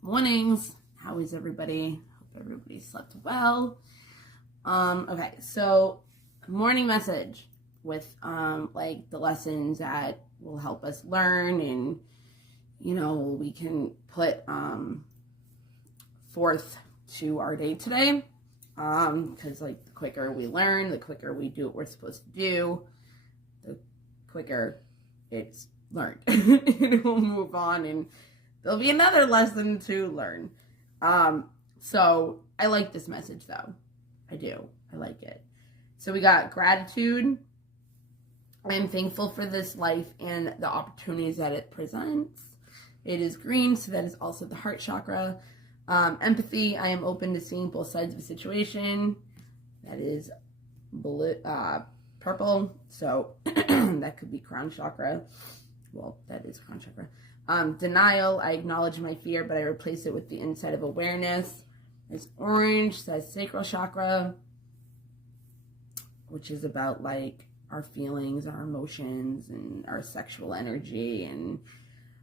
Mornings. How is everybody? Hope everybody slept well. Okay, so morning message with like the lessons that will help us learn, and we can put forth to our day today. Because like the quicker we learn, the quicker we do what we're supposed to do, the quicker it's learned. And we'll move on, and there'll be another lesson to learn. So I like this message though. I do. I like it. So we got gratitude. I am thankful for this life and the opportunities that it presents. It is green, so that is also the heart chakra. Empathy. I am open to seeing both sides of a situation. That is blue, purple. So that could be crown chakra. Well, that is crown chakra. Denial. I acknowledge my fear, but I replace it with the insight of awareness. It's orange. Says sacral chakra, which is about like our feelings, our emotions, and our sexual energy, and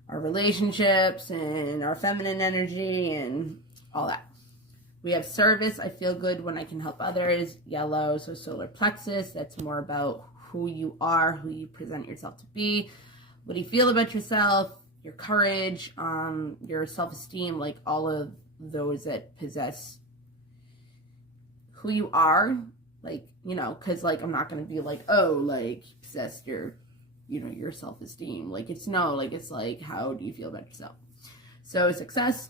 our relationships, and our feminine energy, and all that. We have service. I feel good when I can help others. Yellow, so solar plexus. That's more about who you are, who you present yourself to be. What do you feel about yourself? Your courage, your self-esteem, like all of those that possess who you are. Like, because like I'm not going to be like, oh, like possess your your self-esteem. Like it's like, how do you feel about yourself? So success.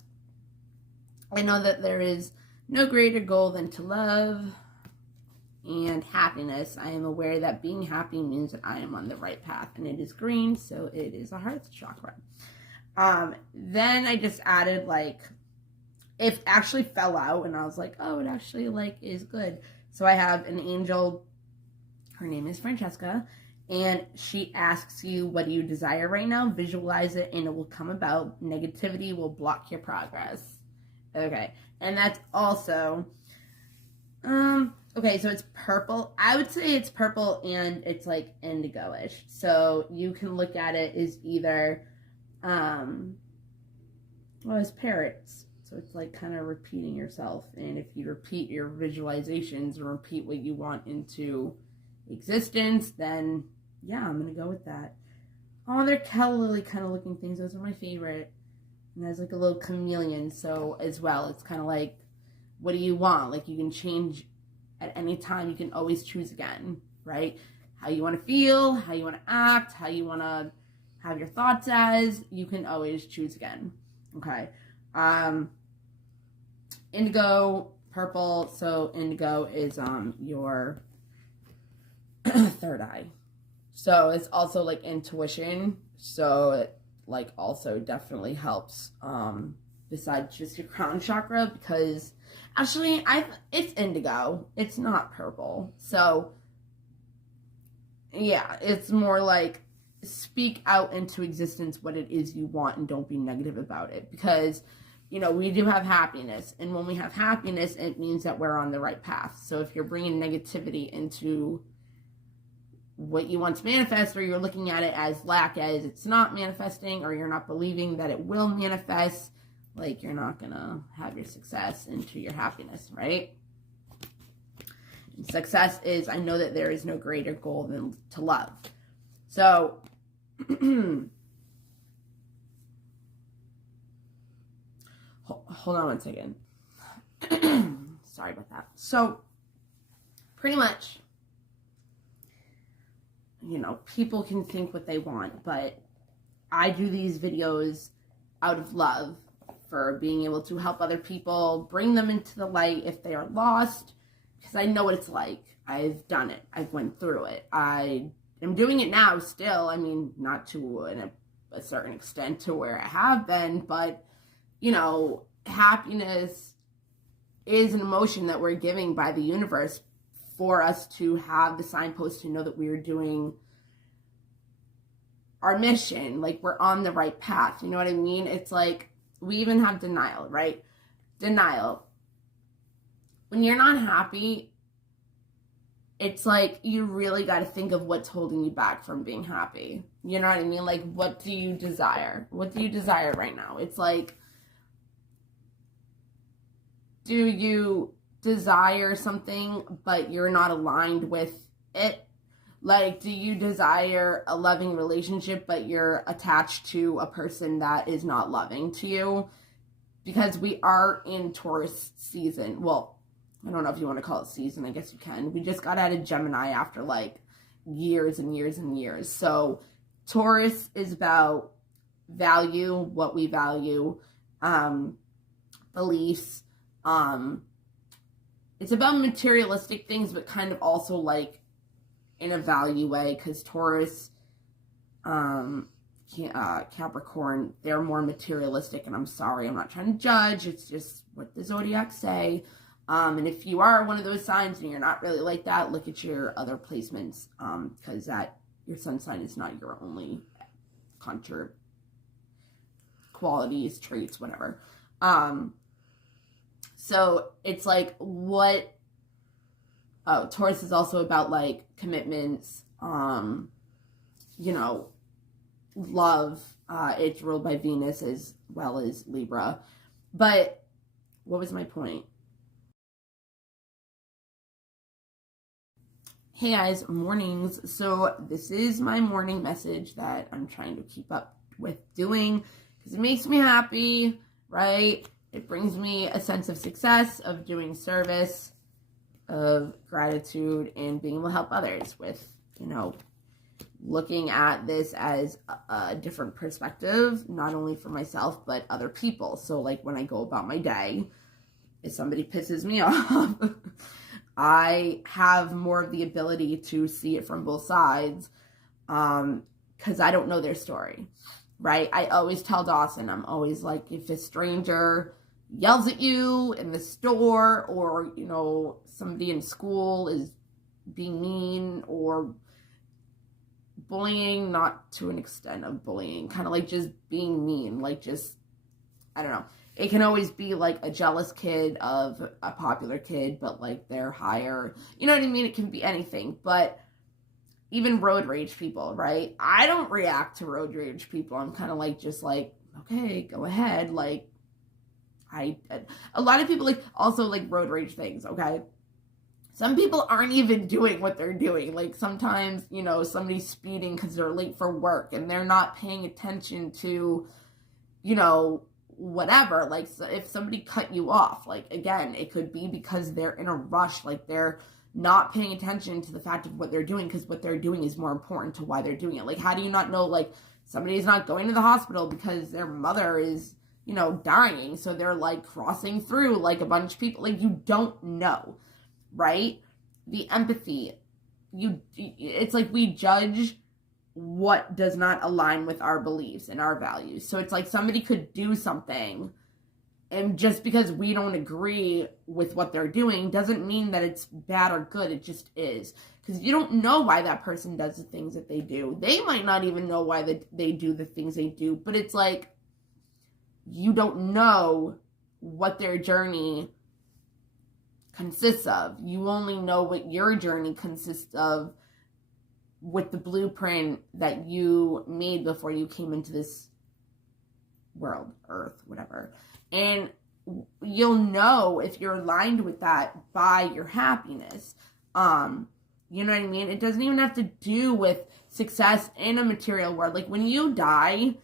I know that there is no greater goal than to love. And happiness. I am aware that being happy means that I am on the right path, and it is green, so it is a heart chakra. Then I just added like, it actually fell out, and I was like, oh, it actually like is good. So I have an angel. Her name is Francesca. And she asks you, what do you desire right now? Visualize it and it will come about. Negativity will block your progress. Okay. And that's also, okay, so it's purple. I would say it's purple and it's like indigo-ish. So you can look at it as either, it's parrots. So it's like kind of repeating yourself. And if you repeat your visualizations and repeat what you want into existence, then yeah, I'm gonna go with that. Oh, they're Calla Lily kind of looking things. Those are my favorite. And there's like a little chameleon. So as well, it's kind of like, what do you want? Like you can change at any time. You can always choose again, right? How you want to feel, how you want to act, how you want to have your thoughts as. You can always choose again. Okay. Indigo, purple. So indigo is your third eye. So it's also like intuition. So it like also definitely helps besides just your crown chakra, because actually it's indigo. It's not purple. So yeah, it's more like speak out into existence what it is you want and don't be negative about it, because we do have happiness, and when we have happiness, it means that we're on the right path. So if you're bringing negativity into what you want to manifest, or you're looking at it as lack, as it's not manifesting, or you're not believing that it will manifest, like you're not gonna have your success into your happiness, right? And success is, I know that there is no greater goal than to love. So hold on one second. Sorry about that. So pretty much, people can think what they want, but I do these videos out of love for being able to help other people, bring them into the light if they are lost, because I know what it's like. I've done it. I've went through it. I am doing it now still. I mean, not to a certain extent to where I have been, but, happiness is an emotion that we're giving by the universe for us to have the signpost to know that we are doing our mission, like we're on the right path. You know what I mean? It's like, we even have denial, right? Denial. When you're not happy, it's like you really got to think of what's holding you back from being happy. You know what I mean? Like, what do you desire? What do you desire right now? It's like, do you desire something, but you're not aligned with it? Like, do you desire a loving relationship, but you're attached to a person that is not loving to you? Because we are in Taurus season. Well, I don't know if you want to call it season. I guess you can. We just got out of Gemini after like years and years and years. So Taurus is about value, what we value, beliefs. It's about materialistic things, but kind of also like in a value way, because Taurus, Capricorn, they're more materialistic, and I'm sorry, I'm not trying to judge, it's just what the zodiac say. And if you are one of those signs and you're not really like that, look at your other placements, because that your sun sign is not your only contra qualities, traits, whatever. So it's like Taurus is also about like commitments, love. It's ruled by Venus as well as Libra. But what was my point? Hey guys, mornings. So this is my morning message that I'm trying to keep up with doing because it makes me happy, right? It brings me a sense of success, of doing service, of gratitude, and being able to help others with, looking at this as a different perspective, not only for myself, but other people. So like when I go about my day, if somebody pisses me off, I have more of the ability to see it from both sides, because I don't know their story, right? I always tell Dawson, I'm always like, if a stranger yells at you in the store, or, somebody in school is being mean or bullying, not to an extent of bullying, kind of like just being mean, like just, I don't know. It can always be like a jealous kid of a popular kid, but like they're higher. You know what I mean? It can be anything, but even road rage people, right? I don't react to road rage people. I'm kind of like, just like, okay, go ahead. Like, a lot of people like also like road rage things, okay? Some people aren't even doing what they're doing. Like sometimes, somebody's speeding because they're late for work and they're not paying attention to, whatever. Like so if somebody cut you off, like again, it could be because they're in a rush. Like they're not paying attention to the fact of what they're doing, because what they're doing is more important to why they're doing it. Like, how do you not know, like, somebody's not going to the hospital because their mother is, dying, so they're like crossing through like a bunch of people. Like, you don't know, right? The empathy, it's like we judge what does not align with our beliefs and our values. So it's like somebody could do something, and just because we don't agree with what they're doing doesn't mean that it's bad or good. It just is. Because you don't know why that person does the things that they do. They might not even know why they do the things they do. But it's like, you don't know what their journey consists of. You only know what your journey consists of with the blueprint that you made before you came into this world, earth, whatever. And you'll know if you're aligned with that by your happiness. You know what I mean? It doesn't even have to do with success in a material world. Like when you die,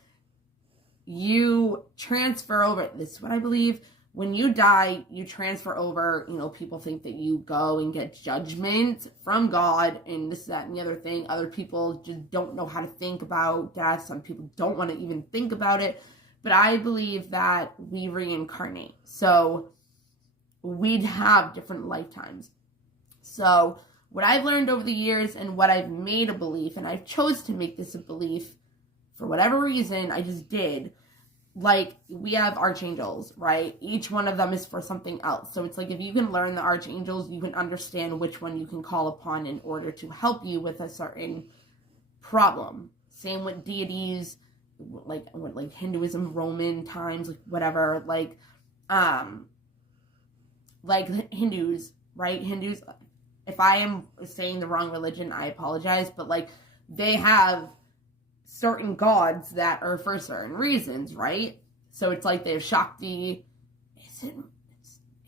you transfer over. This is what I believe. When you die, you transfer over. People think that you go and get judgment from God and this, that, and the other thing. Other people just don't know how to think about death. Some people don't want to even think about it. But I believe that we reincarnate. So we'd have different lifetimes. So what I've learned over the years and what I've made a belief, and I've chose to make this a belief for whatever reason, I just did. Like, we have archangels, right? Each one of them is for something else. So it's like, if you can learn the archangels, you can understand which one you can call upon in order to help you with a certain problem. Same with deities, like Hinduism, Roman times, like whatever, like Hindus, right? Hindus, if I am saying the wrong religion, I apologize, but like they have certain gods that are for certain reasons, right? So it's like they have Shakti. It's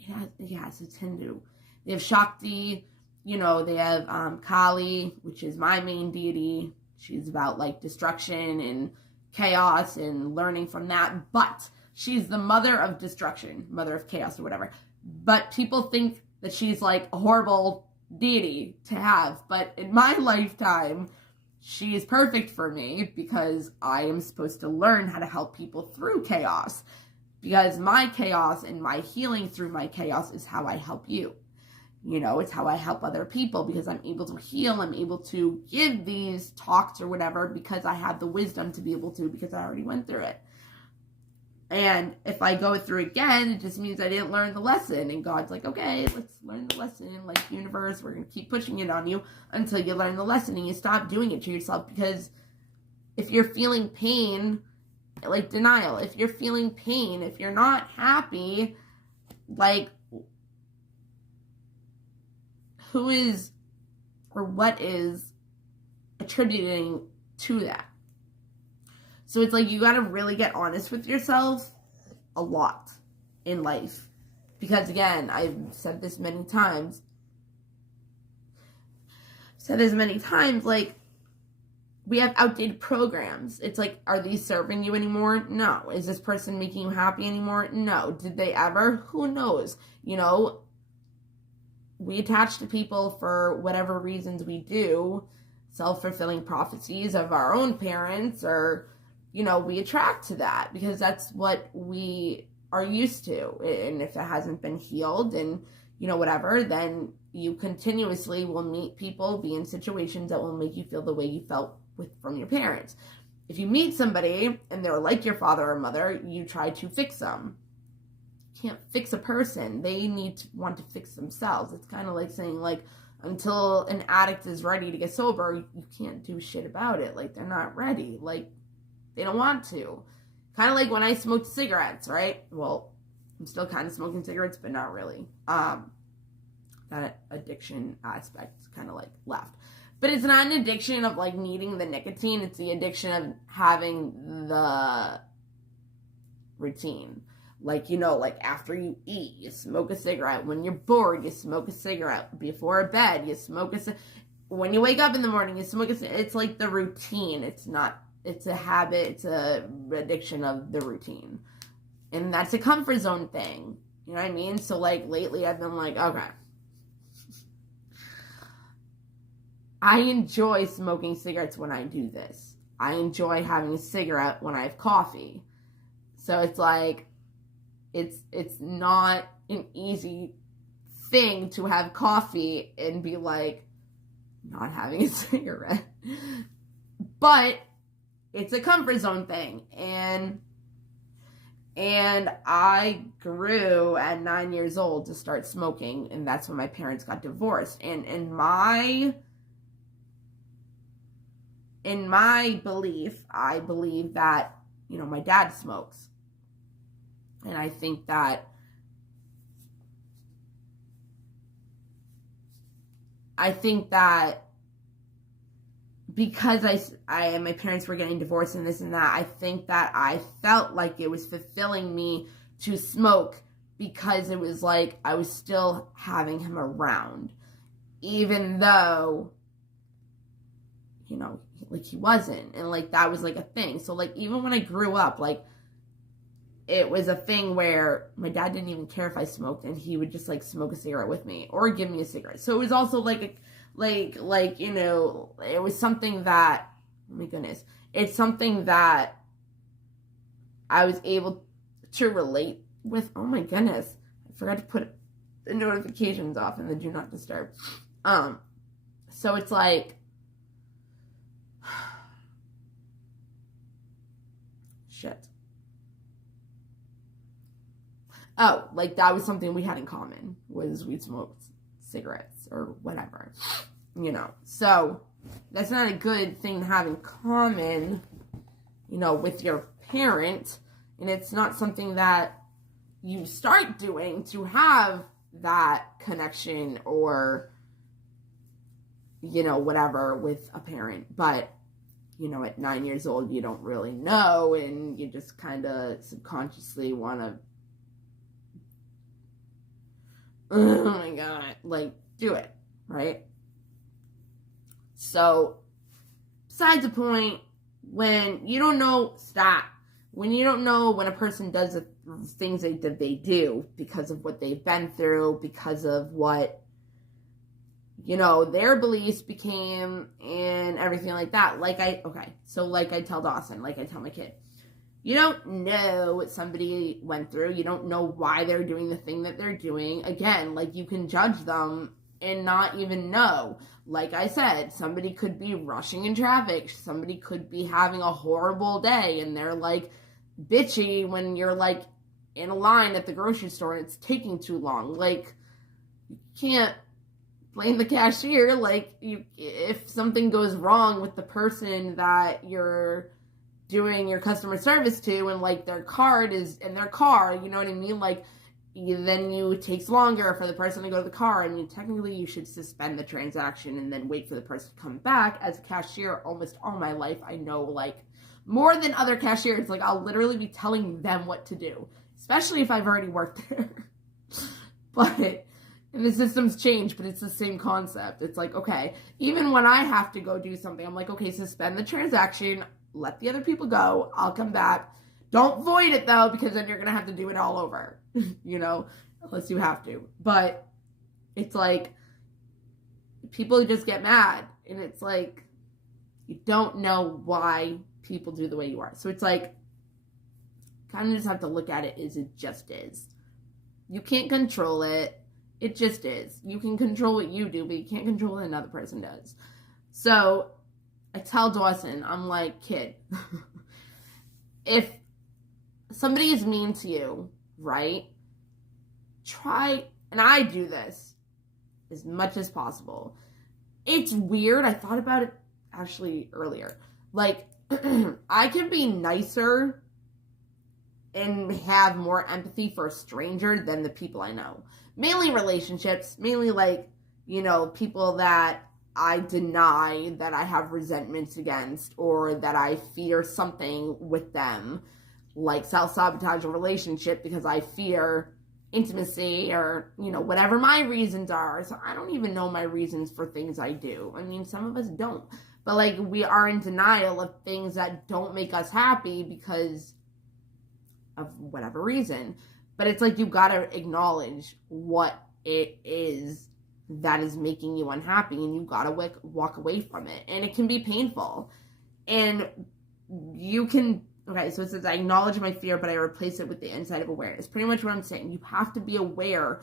it's Hindu. They have Shakti, they have Kali, which is my main deity. She's about like destruction and chaos and learning from that. But she's the mother of destruction, mother of chaos or whatever. But people think that she's like a horrible deity to have. But in my lifetime, she is perfect for me because I am supposed to learn how to help people through chaos. Because my chaos and my healing through my chaos is how I help you. It's how I help other people because I'm able to heal. I'm able to give these talks or whatever because I have the wisdom to be able to, because I already went through it. And if I go through again, it just means I didn't learn the lesson. And God's like, okay, let's learn the lesson. Like, universe, we're going to keep pushing it on you until you learn the lesson and you stop doing it to yourself. Because if you're feeling pain, like denial, if you're feeling pain, if you're not happy, like, who is or what is attributing to that? So it's like you got to really get honest with yourself a lot in life. Because again, I've said this many times. Like, we have outdated programs. It's like, are these serving you anymore? No. Is this person making you happy anymore? No. Did they ever? Who knows? We attach to people for whatever reasons we do, self-fulfilling prophecies of our own parents, or, we attract to that because that's what we are used to. And if it hasn't been healed and, whatever, then you continuously will meet people, be in situations that will make you feel the way you felt from your parents. If you meet somebody and they're like your father or mother, you try to fix them. Can't fix a person. They need to want to fix themselves. It's kind of like saying, like, until an addict is ready to get sober, you can't do shit about it. Like, they're not ready. Like, they don't want to. Kind of like when I smoked cigarettes, right? Well, I'm still kind of smoking cigarettes, but not really. That addiction aspect kind of like left. But it's not an addiction of like needing the nicotine. It's the addiction of having the routine. Like, like after you eat, you smoke a cigarette. When you're bored, you smoke a cigarette. Before bed, you smoke a cigarette. When you wake up in the morning, you smoke a cigarette. It's like the routine. It's a habit. It's a addiction of the routine. And that's a comfort zone thing. You know what I mean? So like lately I've been like, okay. I enjoy smoking cigarettes when I do this. I enjoy having a cigarette when I have coffee. So it's like, it's not an easy thing to have coffee and be like not having a cigarette. But it's a comfort zone thing. And I grew at 9 years old to start smoking, and that's when my parents got divorced. And in my belief, I believe that, my dad smokes. And I think that because I and my parents were getting divorced and this and that, I think that I felt like it was fulfilling me to smoke because it was like I was still having him around, even though, like he wasn't. And like that was like a thing. So like even when I grew up, like it was a thing where my dad didn't even care if I smoked, and he would just like smoke a cigarette with me or give me a cigarette. So it was also like it was something that, oh my goodness, it's something that I was able to relate with. Oh my goodness, I forgot to put the notifications off and the do not disturb. So it's like, shit. Oh, like that was something we had in common, was we smoked cigarettes or whatever, So that's not a good thing to have in common, with your parent. And it's not something that you start doing to have that connection or, whatever with a parent. But, at 9 years old, you don't really know, and you just kind of subconsciously want to oh my God, like, do it, right? So, besides the point, when you don't know, stop. When you don't know when a person does the things that they do because of what they've been through, because of what, their beliefs became and everything like that. Like I tell Dawson, like I tell my kid, you don't know what somebody went through. You don't know why they're doing the thing that they're doing. Again, like, you can judge them and not even know. Like I said, somebody could be rushing in traffic. Somebody could be having a horrible day and they're like bitchy when you're like in a line at the grocery store and it's taking too long. Like, you can't blame the cashier. Like, if something goes wrong with the person that you're doing your customer service to, and like their card is in their car, you know what I mean? Like, then it takes longer for the person to go to the car, and technically you should suspend the transaction and then wait for the person to come back. As a cashier, almost all my life, I know, like, more than other cashiers, like, I'll literally be telling them what to do, especially if I've already worked there. But, and the systems change, but it's the same concept. It's like, okay, even when I have to go do something, I'm like, okay, suspend the transaction, let the other people go, I'll come back. Don't void it, though, because then you're going to have to do it all over, unless you have to. But it's like, people just get mad, and it's like, you don't know why people do the way you are. So it's like, kind of just have to look at it as it just is. You can't control it. It just is. You can control what you do, but you can't control what another person does. So I tell Dawson, I'm like, kid, if somebody is mean to you, right? Try, and I do this as much as possible. It's weird. I thought about it actually earlier. Like, I can be nicer and have more empathy for a stranger than the people I know. Mainly relationships, mainly like, people that I deny that I have resentments against, or that I fear something with them, like self-sabotage a relationship because I fear intimacy, or, whatever my reasons are. So I don't even know my reasons for things I do. I mean, some of us don't. But, like, we are in denial of things that don't make us happy because of whatever reason. But it's like, you gotta acknowledge what it is that is making you unhappy, and you gotta walk away from it. And it can be painful. And you can, okay, so it says, I acknowledge my fear, but I replace it with the insight of awareness. Pretty much what I'm saying. You have to be aware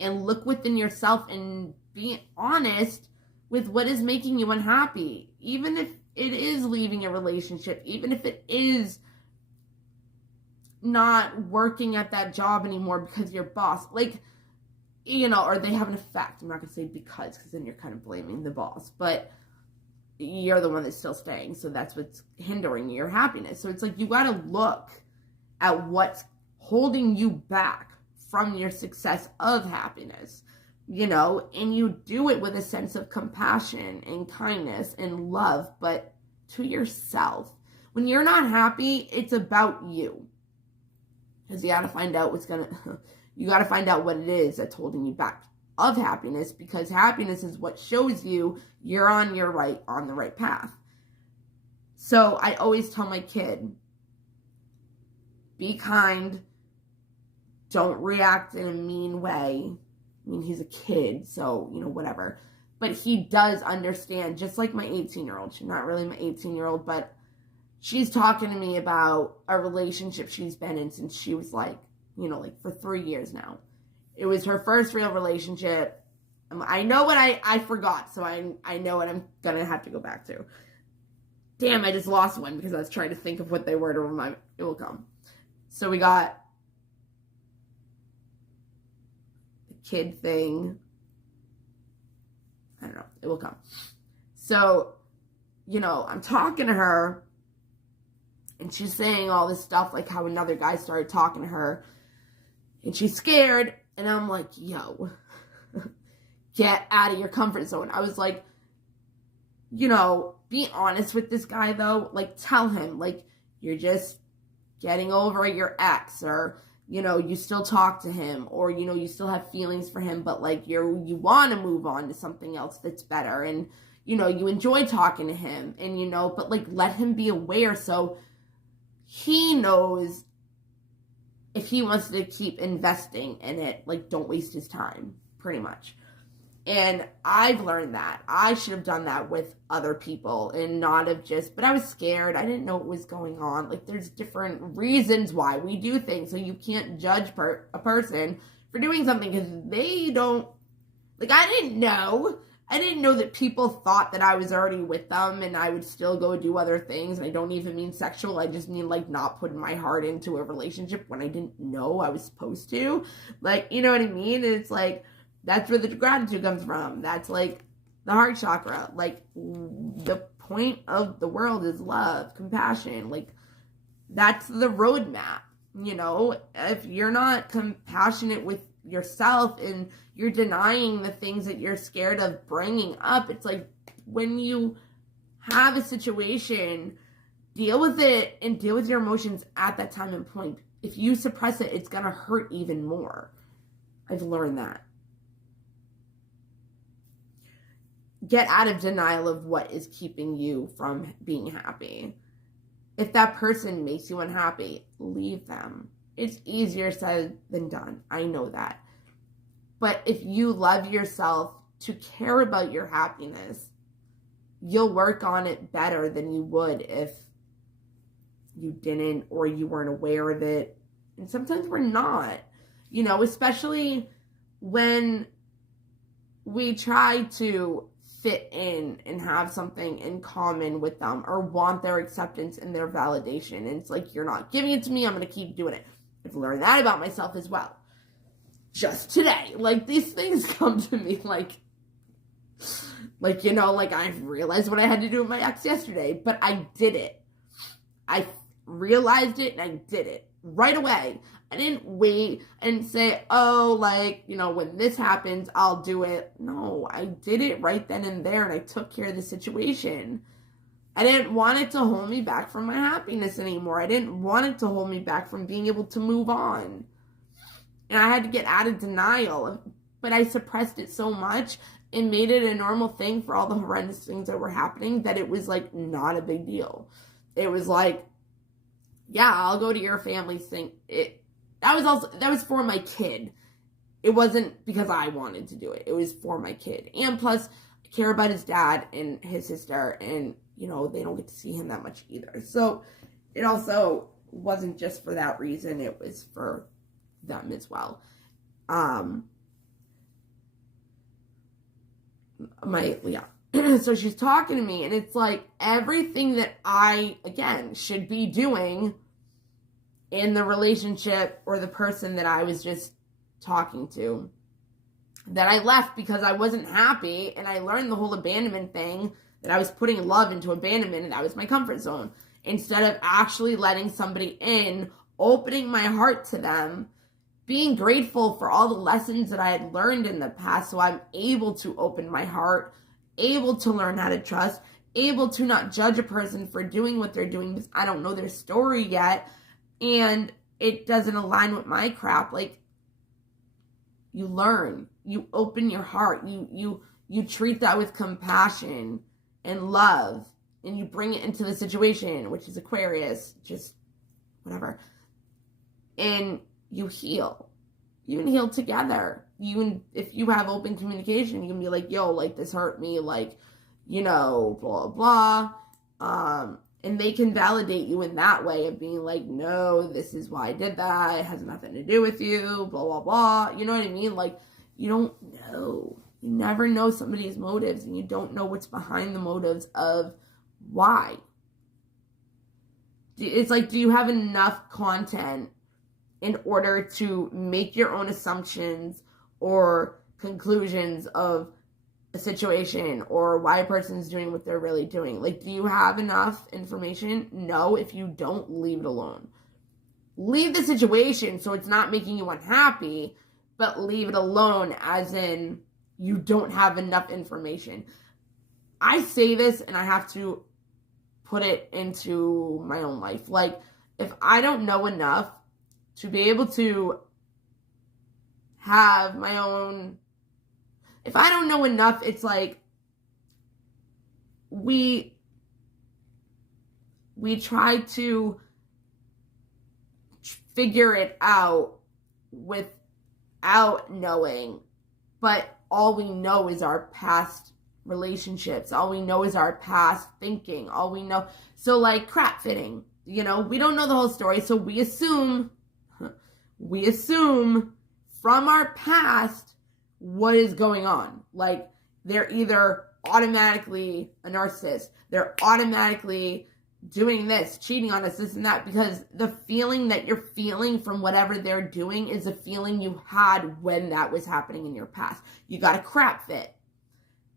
and look within yourself and be honest with what is making you unhappy. Even if it is leaving a relationship, even if it is not working at that job anymore because your boss, like, or they have an effect. I'm not going to say because then you're kind of blaming the boss, but you're the one that's still staying, so that's what's hindering your happiness. So it's like, you got to look at what's holding you back from your success of happiness, and you do it with a sense of compassion and kindness and love, but to yourself. When you're not happy, it's about you. Because you got to find out you got to find out what it is that's holding you back of happiness, because happiness is what shows you you're on the right path. So I always tell my kid, be kind, don't react in a mean way. I mean, he's a kid, so, whatever. But he does understand, just like my 18-year-old. She's not really my 18-year-old, but she's talking to me about a relationship she's been in since she was like, for 3 years now. It was her first real relationship. I know what I forgot, so I know what I'm going to have to go back to. Damn, I just lost one because I was trying to think of what they were to remind me. It will come. So we got the kid thing. I don't know. It will come. So, I'm talking to her, and she's saying all this stuff, like how another guy started talking to her, and she's scared, and I'm like, yo, get out of your comfort zone. I was like, be honest with this guy, though. Like, tell him, like, you're just getting over your ex, or you still talk to him, or, you still have feelings for him, but like you want to move on to something else that's better. And, you enjoy talking to him, and, but like let him be aware so he knows if he wants to keep investing in it, like don't waste his time, pretty much. And I've learned that I should have done that with other people and not have but I was scared. I didn't know what was going on. Like there's different reasons why we do things. So you can't judge a person for doing something because they don't, like I didn't know that people thought that I was already with them and I would still go do other things. And I don't even mean sexual. I just mean like not putting my heart into a relationship when I didn't know I was supposed to. Like, you know what I mean? And it's like, that's where the gratitude comes from. That's like the heart chakra. Like the point of the world is love, compassion. Like that's the roadmap. If you're not compassionate with yourself and you're denying the things that you're scared of bringing up, it's like when you have a situation, deal with it and deal with your emotions at that time and point. If you suppress it, it's going to hurt even more. I've learned that. Get out of denial of what is keeping you from being happy. If that person makes you unhappy, leave them. It's easier said than done. I know that. But if you love yourself to care about your happiness, you'll work on it better than you would if you didn't or you weren't aware of it. And sometimes we're not, especially when we try to fit in and have something in common with them or want their acceptance and their validation. And it's like, you're not giving it to me, I'm going to keep doing it. I've learned that about myself as well. Just today, like these things come to me like I realized what I had to do with my ex yesterday, but I did it. I realized it and I did it right away. I didn't wait and say, when this happens, I'll do it. No, I did it right then and there, and I took care of the situation. I didn't want it to hold me back from my happiness anymore. I didn't want it to hold me back from being able to move on. And I had to get out of denial, but I suppressed it so much and made it a normal thing for all the horrendous things that were happening that it was like not a big deal. It was like, yeah, I'll go to your family's thing. That was for my kid. It wasn't because I wanted to do it. It was for my kid. And plus, I care about his dad and his sister, and, they don't get to see him that much either. So it also wasn't just for that reason. It was for them as well. So she's talking to me, and it's like everything that I, again, should be doing in the relationship or the person that I was just talking to, that I left because I wasn't happy, and I learned the whole abandonment thing, that I was putting love into abandonment, and that was my comfort zone. Instead of actually letting somebody in, opening my heart to them, being grateful for all the lessons that I had learned in the past, so I'm able to open my heart, able to learn how to trust, able to not judge a person for doing what they're doing because I don't know their story yet, and it doesn't align with my crap. Like, you learn, you open your heart, you treat that with compassion and love, and you bring it into the situation, which is Aquarius, just whatever, and you heal. You can heal together. If you have open communication, you can be like, yo, like, this hurt me, like, blah, blah. And they can validate you in that way of being like, no, this is why I did that. It has nothing to do with you, blah, blah, blah. You know what I mean? Like, you don't know. You never know somebody's motives, and you don't know what's behind the motives of why. It's like, do you have enough content in order to make your own assumptions or conclusions of a situation or why a person's doing what they're really doing? Like, do you have enough information? No. If you don't, leave it alone. Leave the situation so it's not making you unhappy, but leave it alone as in you don't have enough information. I say this and I have to put it into my own life. Like, if I don't know enough, to be able to have my own, if I don't know enough, it's like we try to figure it out without knowing, but all we know is our past relationships. All we know is our past thinking. All we know. So like crap fitting, we don't know the whole story. So we assume from our past what is going on. Like they're either automatically a narcissist. They're automatically doing this, cheating on us, this and that, because the feeling that you're feeling from whatever they're doing is a feeling you had when that was happening in your past. You got a crap fit.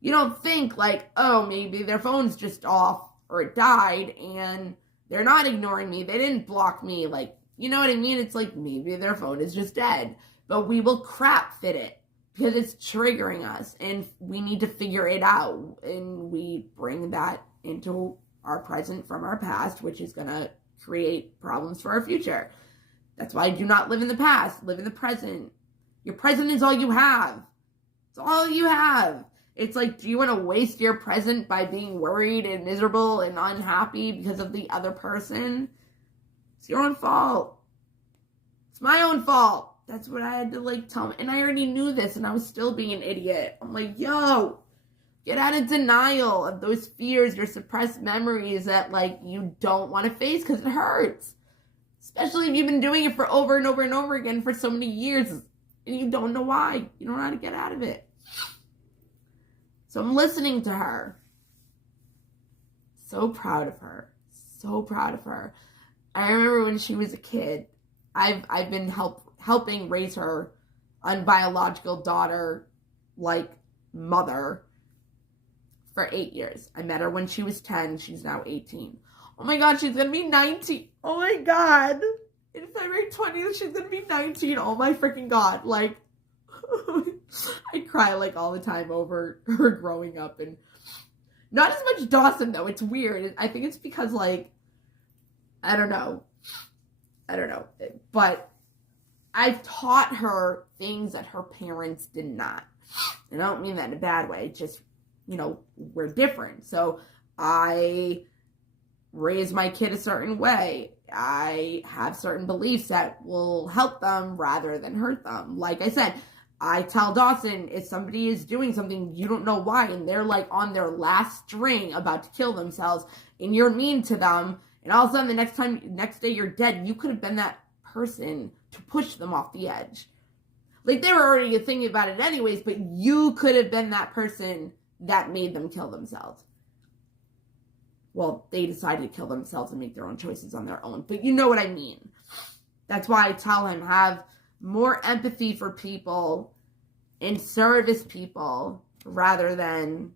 You don't think like, oh, maybe their phone's just off or it died and they're not ignoring me. They didn't block me. Like, you know what I mean? It's like maybe their phone is just dead. But we will crap fit it because it's triggering us and we need to figure it out. And we bring that into our present from our past, which is going to create problems for our future. That's why I do not live in the past. Live in the present. Your present is all you have. It's all you have. It's like, do you want to waste your present by being worried and miserable and unhappy because of the other person? It's your own fault. It's my own fault. That's what I had to tell me. And I already knew this and I was still being an idiot. I'm like, yo, get out of denial of those fears, your suppressed memories that you don't want to face because it hurts. Especially if you've been doing it for over and over and over again for so many years and you don't know why. You don't know how to get out of it. So I'm listening to her. So proud of her. So proud of her. I remember when she was a kid, I've been helping raise her unbiological daughter, mother, for 8 years. I met her when she was 10. She's now 18. Oh my God, she's going to be 19. Oh my God. In February 20th, she's going to be 19. Oh my freaking God. I cry all the time over her growing up. And not as much Dawson though. It's weird. I think it's because I don't know. But I've taught her things that her parents did not. And I don't mean that in a bad way. Just, we're different. So I raise my kid a certain way. I have certain beliefs that will help them rather than hurt them. Like I said, I tell Dawson, if somebody is doing something, you don't know why, and they're on their last string about to kill themselves, and you're mean to them, and all of a sudden the next day you're dead, you could have been that person to push them off the edge. They were already thinking about it anyways, but you could have been that person that made them kill themselves. Well, they decided to kill themselves and make their own choices on their own, but you know what I mean. That's why I tell him, have more empathy for people and service people rather than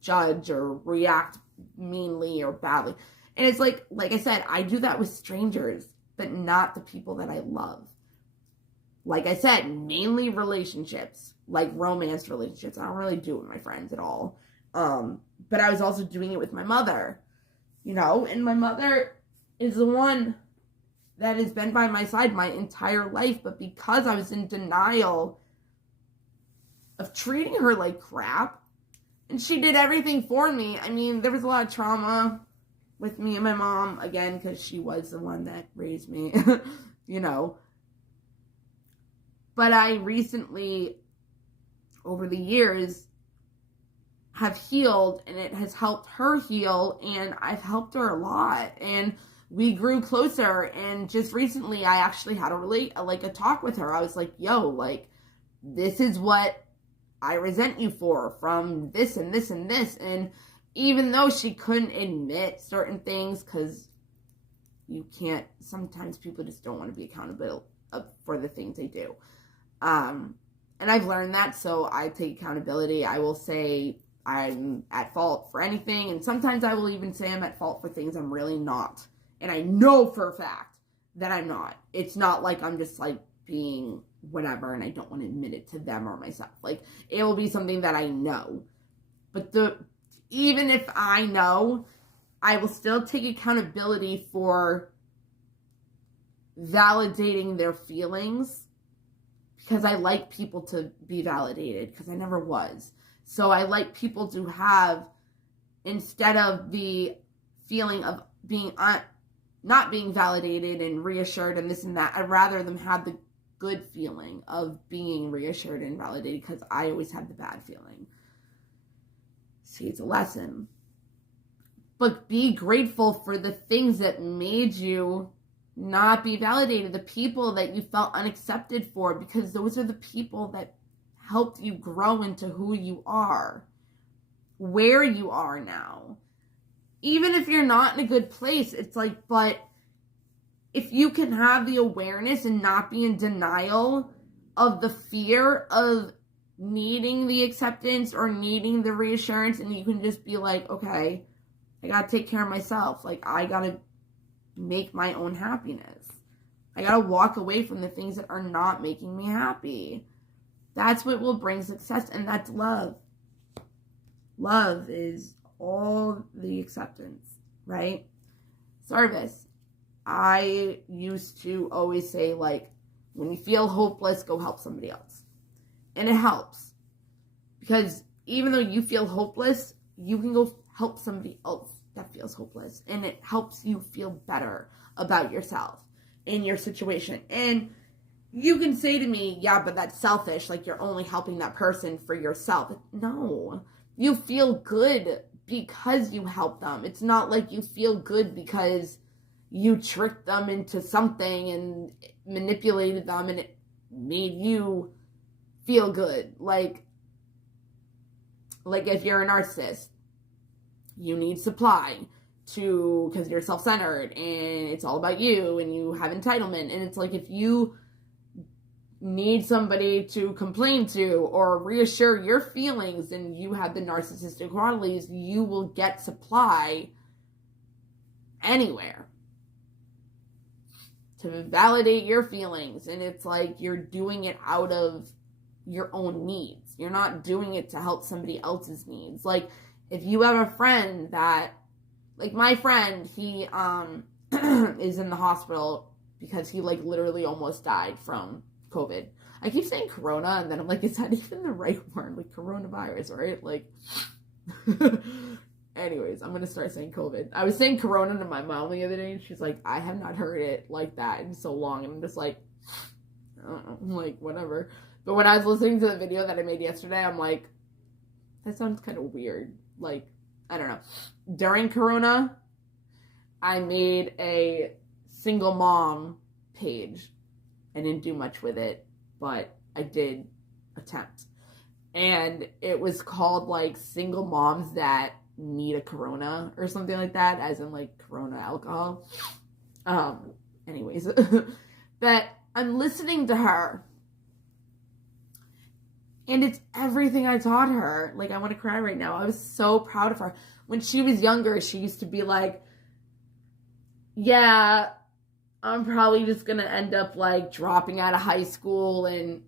judge or react meanly or badly. And it's like I said, I do that with strangers, but not the people that I love. Like I said, mainly relationships, romance relationships. I don't really do it with my friends at all. But I was also doing it with my mother, and my mother is the one that has been by my side my entire life. But because I was in denial of treating her like crap, and she did everything for me. I mean, there was a lot of trauma with me and my mom, again, because she was the one that raised me, But I recently, over the years, have healed, and it has helped her heal, and I've helped her a lot, and we grew closer. And just recently I actually had a talk with her. I was like, yo, this is what I resent you for from this and this and this. And even though she couldn't admit certain things, because you can't, sometimes people just don't want to be accountable for the things they do. And I've learned that, so I take accountability. I will say I'm at fault for anything, and sometimes I will even say I'm at fault for things I'm really not. And I know for a fact that I'm not. It's not like I'm just being whatever and I don't want to admit it to them or myself. It will be something that I know. But even if I know, I will still take accountability for validating their feelings because I like people to be validated because I never was. So I like people to have, instead of the feeling of being not being validated and reassured and this and that, I'd rather them have the good feeling of being reassured and validated because I always had the bad feeling. See, it's a lesson. But be grateful for the things that made you not be validated, the people that you felt unaccepted for, because those are the people that helped you grow into who you are, where you are now. Even if you're not in a good place, it's like, but if you can have the awareness and not be in denial of the fear of needing the acceptance or needing the reassurance, and you can just be like, okay, I gotta take care of myself. Like, I gotta make my own happiness. I gotta walk away from the things that are not making me happy. That's what will bring success, and that's love. Love is all the acceptance, right? Service. I used to always say, like, when you feel hopeless, go help somebody else. And it helps. Because even though you feel hopeless, you can go help somebody else that feels hopeless. And it helps you feel better about yourself in your situation. And you can say to me, yeah, but that's selfish. Like, you're only helping that person for yourself. No. You feel good because you help them. It's not like you feel good because you tricked them into something and manipulated them and it made you feel good. Like if you're a narcissist, you need supply because you're self-centered and it's all about you and you have entitlement. And it's like, if you need somebody to complain to or reassure your feelings and you have the narcissistic qualities, you will get supply anywhere to validate your feelings. And it's like you're doing it out of your own needs. You're not doing it to help somebody else's needs. Like, if you have a friend that, like my friend, he is in the hospital because he like literally almost died from COVID. I keep saying corona, and then I'm like, is that even the right word? Like, coronavirus, right? Like, anyways, I'm going to start saying COVID. I was saying corona to my mom the other day, and she's like, I have not heard it like that in so long. And I'm just like, I don't know, I'm like, whatever. But when I was listening to the video that I made yesterday, I'm like, that sounds kind of weird. Like, I don't know. During corona, I made a single mom page. I didn't do much with it, but I did attempt. And it was called, like, single moms that need a Corona or something like that, as in, like, Corona alcohol. Anyways, that I'm listening to her. And it's everything I taught her. Like, I want to cry right now. I was so proud of her. When she was younger, she used to be like, yeah, I'm probably just going to end up, like, dropping out of high school and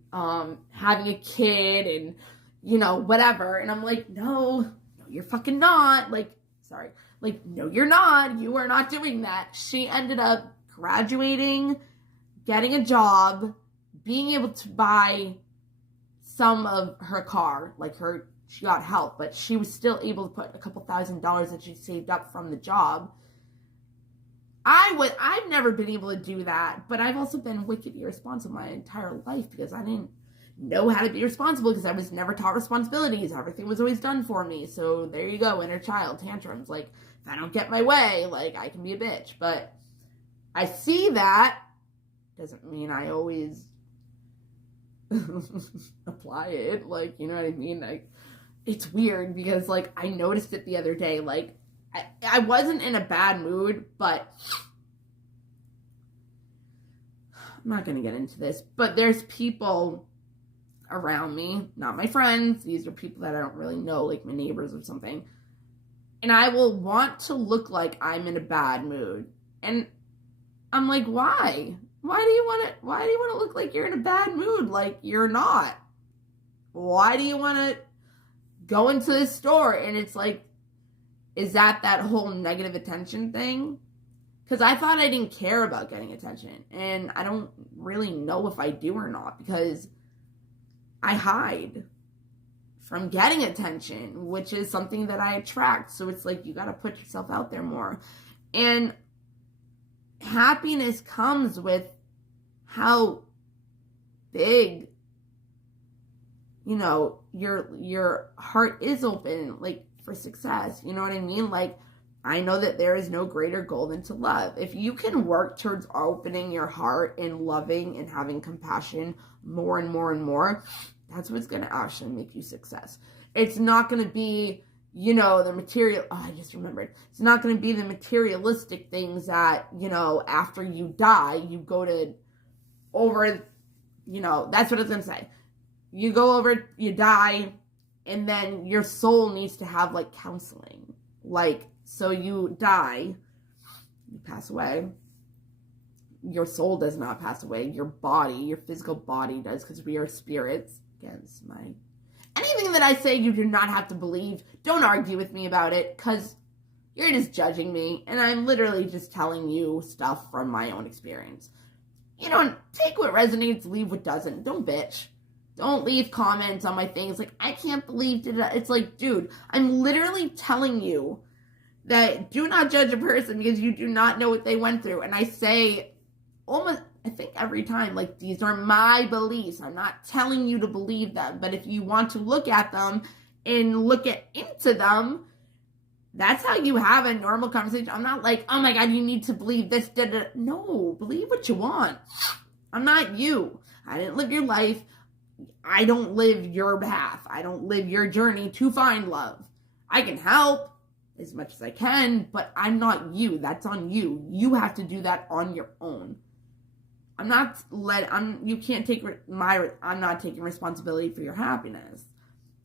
having a kid and, you know, whatever. And I'm like, no, you're fucking not. Like, sorry. Like, no, you're not. You are not doing that. She ended up graduating, getting a job, being able to buy some of her car. Like, she got help, but she was still able to put a couple $1,000s that she saved up from the job. I've never been able to do that, but I've also been wicked irresponsible my entire life because I didn't know how to be responsible because I was never taught responsibilities. Everything was always done for me. So there you go, inner child tantrums. Like, if I don't get my way, like, I can be a bitch. But I see that. Doesn't mean I always apply it. Like, you know what I mean? Like, it's weird because, like, I noticed it the other day. Like, I wasn't in a bad mood, but I'm not going to get into this, but there's people around me, not my friends. These are people that I don't really know, like my neighbors or something. And I will want to look like I'm in a bad mood. And I'm like, why? Why do you want to look like you're in a bad mood? Like, you're not. Why do you want to go into the store? And it's like, is that whole negative attention thing? Because I thought I didn't care about getting attention. And I don't really know if I do or not, because I hide from getting attention, which is something that I attract. So it's like, you got to put yourself out there more. And happiness comes with how big, you know, your heart is open, like, for success. You know what I mean? Like, I know that there is no greater goal than to love. If you can work towards opening your heart and loving and having compassion more and more and more, that's what's going to actually make you success. It's not going to be, you know, the material. Oh, I just remembered. It's not going to be the materialistic things that, you know, after you die, you go to over, you know, that's what I was going to say. You go over, you die, and then your soul needs to have, like, counseling. Like, so you die, you pass away. Your soul does not pass away. Your body, your physical body does, because we are spirits. Against my... Anything that I say you do not have to believe. Don't argue with me about it, because you're just judging me, and I'm literally just telling you stuff from my own experience. You know, take what resonates, leave what doesn't. Don't bitch. Don't leave comments on my things like, I can't believe it. It's like, dude, I'm literally telling you that do not judge a person because you do not know what they went through. And I say almost, I think every time, like, these are my beliefs. I'm not telling you to believe them. But if you want to look at them and look into them, that's how you have a normal conversation. I'm not like, oh my God, you need to believe this. No, believe what you want. I'm not you. I didn't live your life. I don't live your path. I don't live your journey to find love. I can help as much as I can, but I'm not you. That's on you. You have to do that on your own. I'm not taking responsibility for your happiness.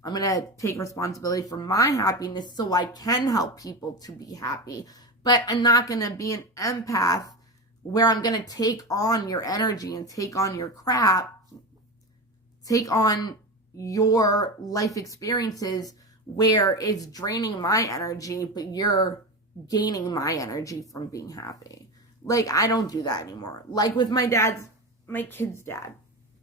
I'm going to take responsibility for my happiness so I can help people to be happy. But I'm not going to be an empath where I'm going to take on your energy and take on your crap, take on your life experiences where it's draining my energy, but you're gaining my energy from being happy. Like, I don't do that anymore. Like with my kid's dad.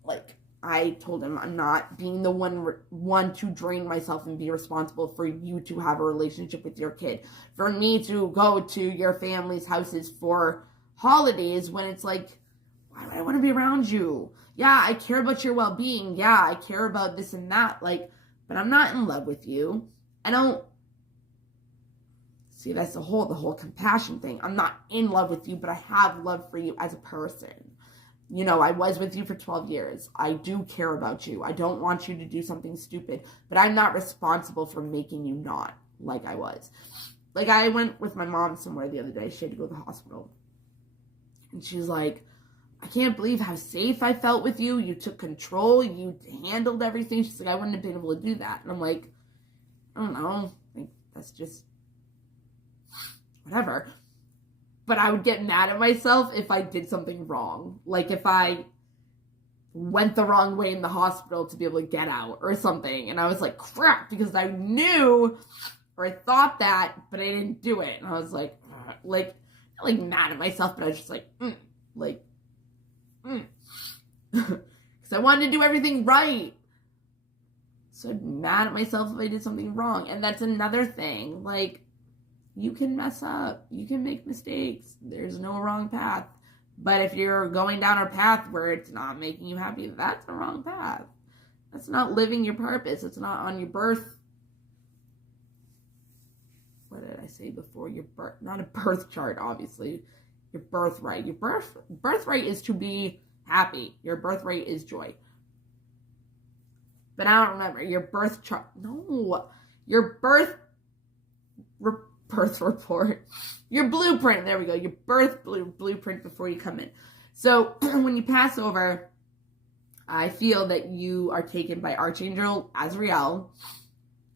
Like, I told him I'm not being the one to drain myself and be responsible for you to have a relationship with your kid. For me to go to your family's houses for holidays when it's like, why do I want to be around you? Yeah, I care about your well-being. Yeah, I care about this and that. Like, but I'm not in love with you. I don't... See, that's the whole compassion thing. I'm not in love with you, but I have love for you as a person. You know, I was with you for 12 years. I do care about you. I don't want you to do something stupid, but I'm not responsible for making you not like I was. Like, I went with my mom somewhere the other day. She had to go to the hospital. And she's like, I can't believe how safe I felt with you. You took control. You handled everything. She's like, I wouldn't have been able to do that. And I'm like, I don't know. Like, that's just whatever. But I would get mad at myself if I did something wrong. Like if I went the wrong way in the hospital to be able to get out or something. And I was like, crap, because I knew or I thought that, but I didn't do it. And I was like, not like mad at myself, but I was just like, because I wanted to do everything right. So I'm mad at myself if I did something wrong. And that's another thing. Like, you can mess up. You can make mistakes. There's no wrong path. But if you're going down a path where it's not making you happy, that's the wrong path. That's not living your purpose. It's not on your birth. What did I say before? Your birth, not a birth chart, obviously. Your birthright. Your birthright is to be happy. Your birthright is joy. But I don't remember. Your birth chart. No. Your birth report. Your blueprint. There we go. Your birth blueprint before you come in. So when you pass over, I feel that you are taken by Archangel Azrael.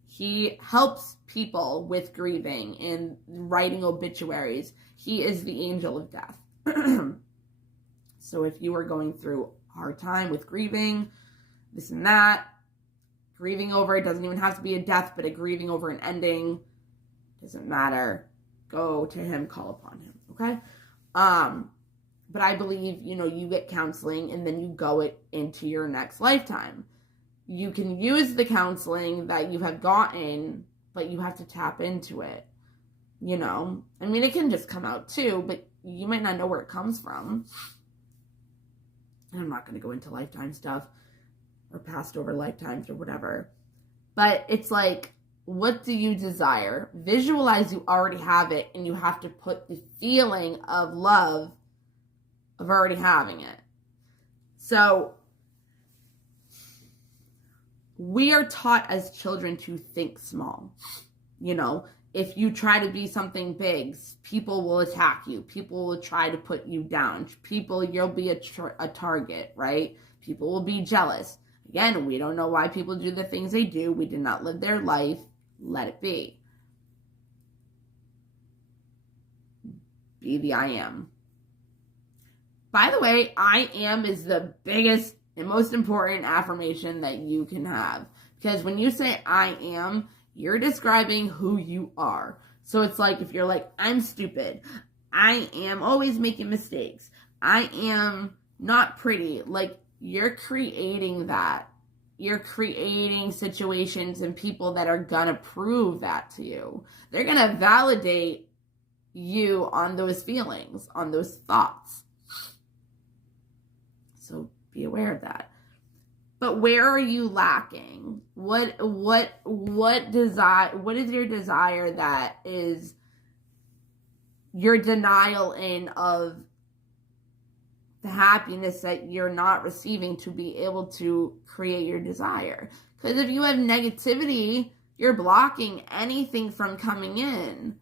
He helps people with grieving and writing obituaries. He is the angel of death. So if you are going through a hard time with grieving, this and that, grieving over, it doesn't even have to be a death, but a grieving over an ending, doesn't matter. Go to him, call upon him, okay? But I believe, you get counseling and then you go into your next lifetime. You can use the counseling that you have gotten, but you have to tap into it. I mean, it can just come out too, but you might not know where it comes from. And I'm not going to go into lifetime stuff or past over lifetimes or whatever. But it's like, what do you desire? Visualize you already have it, and you have to put the feeling of love of already having it. So we are taught as children to think small. If you try to be something big, people will attack you. People will try to put you down. You'll be a target, right? People will be jealous. Again, we don't know why people do the things they do. We did not live their life. Let it be. Be the I am. By the way, I am is the biggest and most important affirmation that you can have. Because when you say I am, you're describing who you are. So it's like, if you're like, I'm stupid. I am always making mistakes. I am not pretty. Like, you're creating that. You're creating situations and people that are gonna prove that to you. They're gonna validate you on those feelings, on those thoughts. So be aware of that. But where are you lacking? What is your desire that is your denial in of the happiness that you're not receiving to be able to create your desire? Because if you have negativity, you're blocking anything from coming in,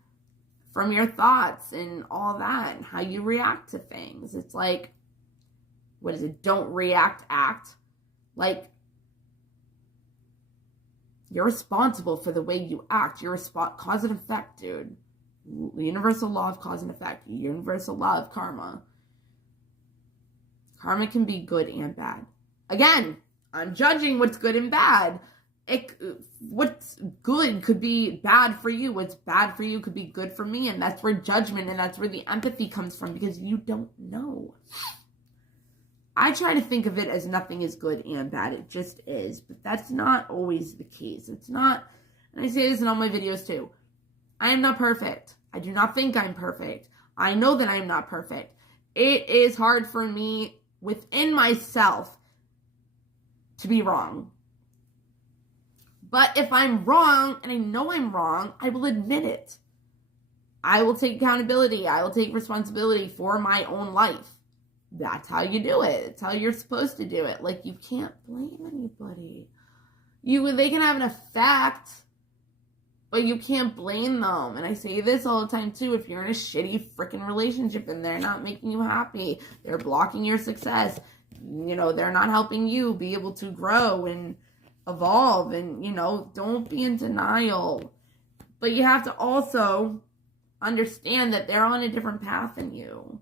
from your thoughts and all that, and how you react to things. It's like, what is it? Don't react, act. Like, you're responsible for the way you act. You're cause and effect, dude. Universal law of cause and effect. Universal law of karma. Karma can be good and bad. Again, I'm judging what's good and bad. What's good could be bad for you. What's bad for you could be good for me. And that's where judgment and that's where the empathy comes from, because you don't know. I try to think of it as nothing is good and bad. It just is. But that's not always the case. It's not, and I say this in all my videos too. I am not perfect. I do not think I'm perfect. I know that I am not perfect. It is hard for me within myself to be wrong. But if I'm wrong, and I know I'm wrong, I will admit it. I will take accountability. I will take responsibility for my own life. That's how you do it. It's how you're supposed to do it. Like, you can't blame anybody. They can have an effect, but you can't blame them. And I say this all the time too. If you're in a shitty freaking relationship and they're not making you happy, they're blocking your success, they're not helping you be able to grow and evolve, and don't be in denial. But you have to also understand that they're on a different path than you.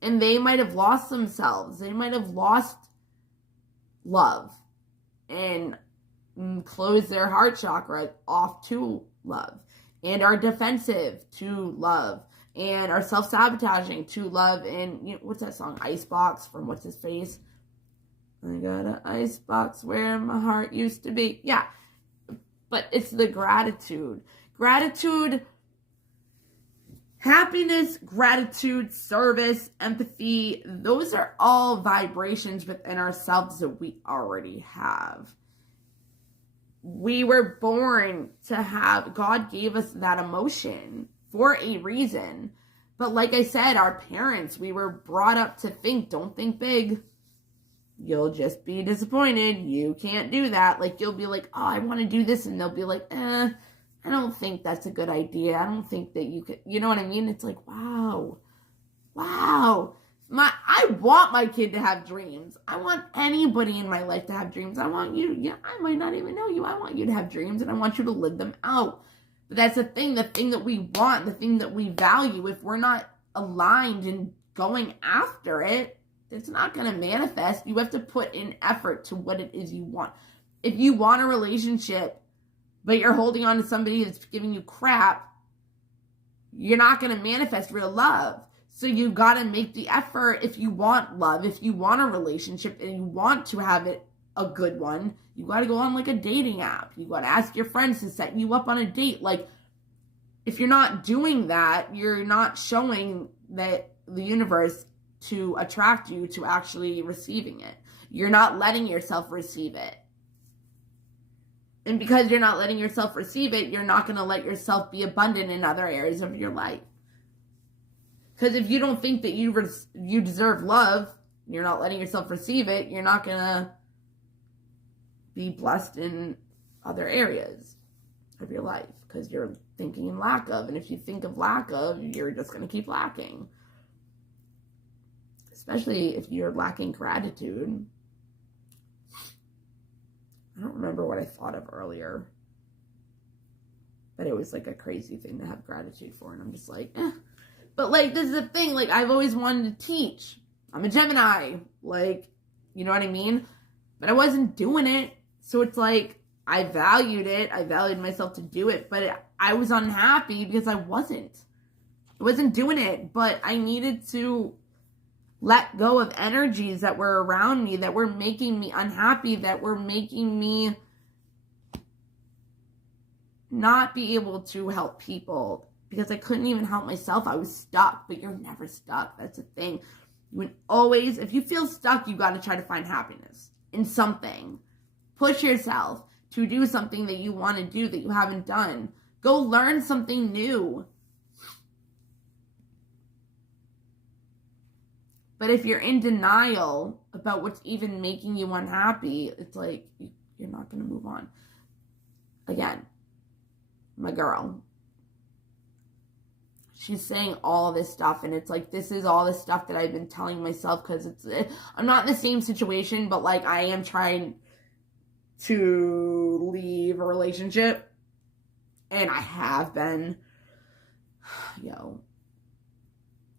And they might have lost themselves. They might have lost love and closed their heart chakra off to love, and are defensive to love, and are self-sabotaging to love. And what's that song? Icebox from What's His Face? I got an icebox where my heart used to be. Yeah. But it's the gratitude. Gratitude, happiness, gratitude, service, empathy, those are all vibrations within ourselves that we already have. We were born to have, God gave us that emotion for a reason. But like I said, our parents, we were brought up to think, don't think big. You'll just be disappointed. You can't do that. Like, you'll be like, oh, I want to do this. And they'll be like, I don't think that's a good idea. I don't think that you could, you know what I mean? It's like, wow. I want my kid to have dreams. I want anybody in my life to have dreams. I want you, I might not even know you. I want you to have dreams, and I want you to live them out. But that's the thing that we want, the thing that we value. If we're not aligned and going after it, it's not going to manifest. You have to put in effort to what it is you want. If you want a relationship, but you're holding on to somebody that's giving you crap, you're not going to manifest real love. So you gotta make the effort if you want love, if you want a relationship and you want to have it a good one. You gotta go on like a dating app. You gotta ask your friends to set you up on a date. Like, if you're not doing that, you're not showing that the universe to attract you to actually receiving it. You're not letting yourself receive it. And because you're not letting yourself receive it, you're not going to let yourself be abundant in other areas of your life. Because if you don't think that you deserve love, you're not letting yourself receive it, you're not going to be blessed in other areas of your life. Because you're thinking in lack of. And if you think of lack of, you're just going to keep lacking. Especially if you're lacking gratitude. I don't remember what I thought of earlier. But it was like a crazy thing to have gratitude for. And I'm just like, eh. But like, this is the thing. Like, I've always wanted to teach. I'm a Gemini. Like, you know what I mean? But I wasn't doing it. So it's like, I valued it. I valued myself to do it. But I was unhappy because I wasn't doing it. But I needed to let go of energies that were around me, that were making me unhappy, that were making me not be able to help people because I couldn't even help myself. I was stuck, but you're never stuck. That's the thing. You would always, if you feel stuck, you got to try to find happiness in something. Push yourself to do something that you want to do that you haven't done. Go learn something new. But if you're in denial about what's even making you unhappy, it's like, you're not going to move on. Again, my girl, she's saying all this stuff, and it's like, this is all the stuff that I've been telling myself, because I'm not in the same situation, but like, I am trying to leave a relationship, and I have been. Yo,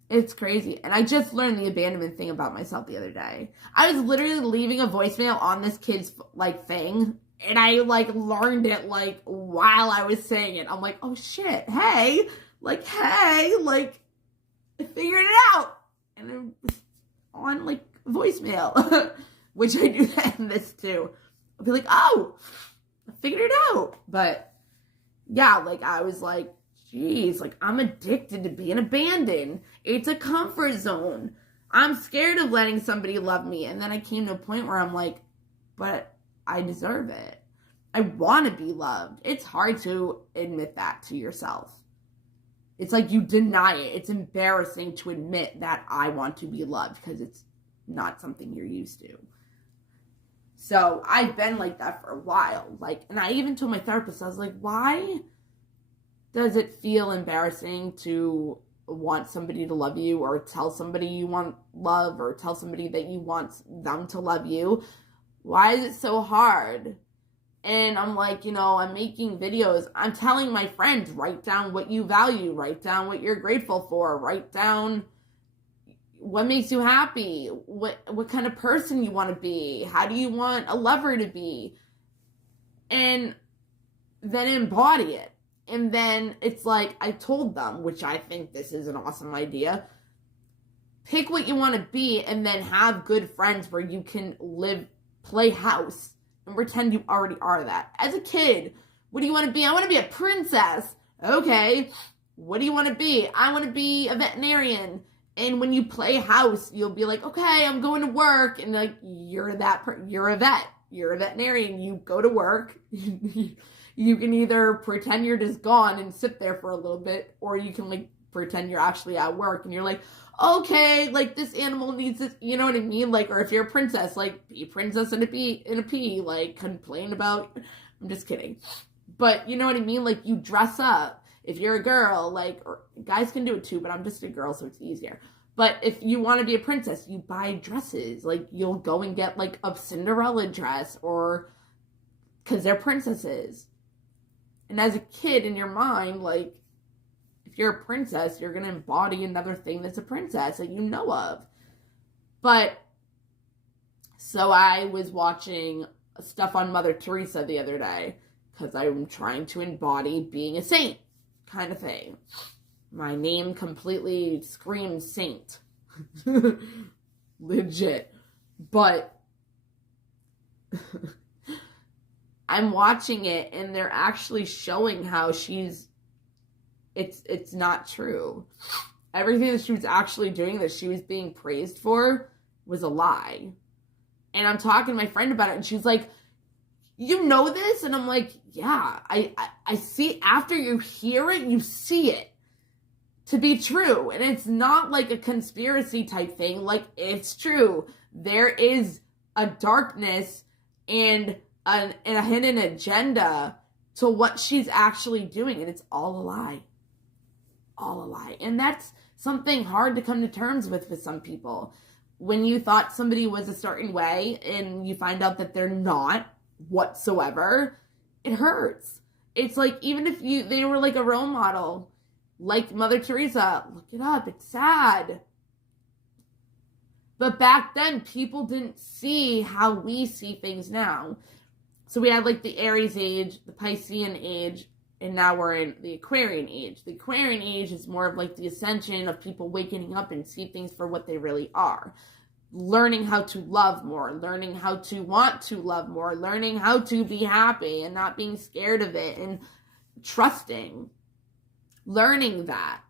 it's crazy. And I just learned the abandonment thing about myself the other day. I was literally leaving a voicemail on this kid's like thing, and I like learned it like while I was saying it. I'm like, oh shit, hey, I figured it out. And it was on like voicemail, which I do that in this too. I'll be like, oh, I figured it out. But yeah, like I was like, geez, like I'm addicted to being abandoned. It's a comfort zone. I'm scared of letting somebody love me. And then I came to a point where I'm like, but I deserve it. I want to be loved. It's hard to admit that to yourself. It's like you deny it. It's embarrassing to admit that I want to be loved because it's not something you're used to. So I've been like that for a while. Like, and I even told my therapist, I was like, why does it feel embarrassing to want somebody to love you, or tell somebody you want love, or tell somebody that you want them to love you? Why is it so hard? And I'm like, I'm making videos. I'm telling my friends, write down what you value, write down what you're grateful for, write down what makes you happy, what kind of person you want to be, how do you want a lover to be, and then embody it. And then it's like, I told them, which I think this is an awesome idea, pick what you want to be and then have good friends where you can play house and pretend you already are that. As a kid, what do you want to be? I want to be a princess. Okay, what do you want to be? I want to be a veterinarian. And when you play house, you'll be like, okay, I'm going to work. And like, you're a vet. You're a veterinarian. You go to work. You can either pretend you're just gone and sit there for a little bit, or you can like pretend you're actually at work and you're like, okay, like this animal needs this, you know what I mean? Like, or if you're a princess, like be a princess in a pea, like complain about, I'm just kidding. But you know what I mean? Like you dress up. If you're a girl, like, or guys can do it too, but I'm just a girl, so it's easier. But if you want to be a princess, you buy dresses. Like you'll go and get like a Cinderella dress, or because they're princesses. And as a kid in your mind, like, if you're a princess, you're going to embody another thing that's a princess that you know of. But, so I was watching stuff on Mother Teresa the other day, because I'm trying to embody being a saint, kind of thing. My name completely screams saint. Legit. But I'm watching it and they're actually showing how it's not true. Everything that she was actually doing that she was being praised for was a lie. And I'm talking to my friend about it and she's like, you know this? And I'm like, yeah, I see. After you hear it, you see it to be true. And it's not like a conspiracy type thing. Like, it's true. There is a darkness and a hidden agenda to what she's actually doing. And it's all a lie. All a lie. And that's something hard to come to terms with some people. When you thought somebody was a certain way and you find out that they're not whatsoever, it hurts. It's like, even if they were like a role model, like Mother Teresa, look it up, it's sad. But back then, people didn't see how we see things now. So we had like the Aries age, the Piscean age, and now we're in the Aquarian age. The Aquarian age is more of like the ascension of people waking up and see things for what they really are. Learning how to love more, learning how to want to love more, learning how to be happy and not being scared of it, and trusting. Learning that.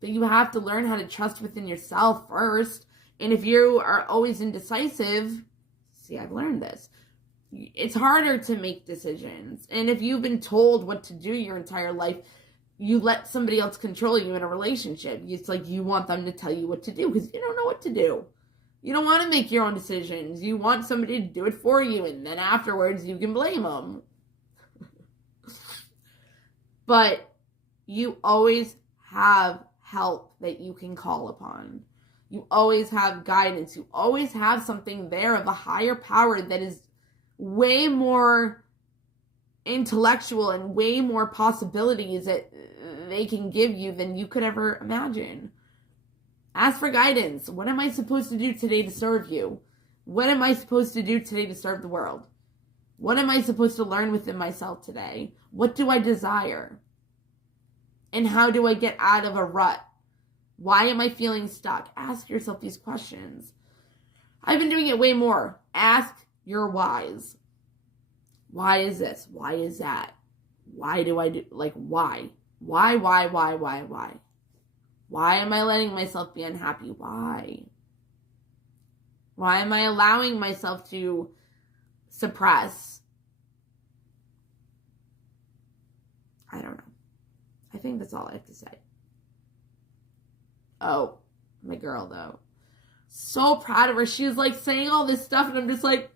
But you have to learn how to trust within yourself first. And if you are always indecisive, see, I've learned this. It's harder to make decisions. And if you've been told what to do your entire life, you let somebody else control you in a relationship. It's like you want them to tell you what to do because you don't know what to do. You don't want to make your own decisions. You want somebody to do it for you, and then afterwards you can blame them. But you always have help that you can call upon. You always have guidance. You always have something there of a higher power that is way more intellectual and way more possibilities that they can give you than you could ever imagine. Ask for guidance. What am I supposed to do today to serve you? What am I supposed to do today to serve the world? What am I supposed to learn within myself today? What do I desire? And how do I get out of a rut? Why am I feeling stuck? Ask yourself these questions. I've been doing it way more. Ask your whys. Why is this? Why is that? Why do I do, like, why? Why? Why am I letting myself be unhappy? Why? Why am I allowing myself to suppress? I don't know. I think that's all I have to say. Oh, my girl, though. So proud of her. She was like saying all this stuff, and I'm just like,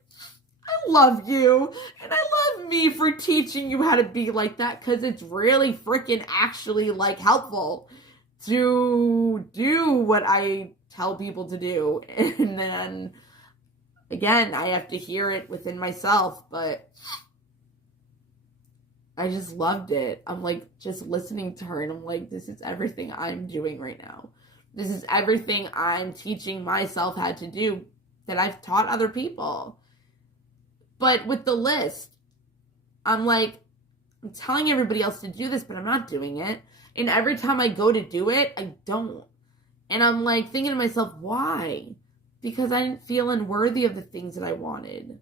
I love you. And I love me for teaching you how to be like that, because it's really freaking actually like helpful to do what I tell people to do. And then again, I have to hear it within myself, but I just loved it. I'm like just listening to her and I'm like, this is everything I'm doing right now. This is everything I'm teaching myself how to do that I've taught other people. But with the list, I'm like, I'm telling everybody else to do this, but I'm not doing it. And every time I go to do it, I don't. And I'm like thinking to myself, why? Because I didn't feel unworthy of the things that I wanted.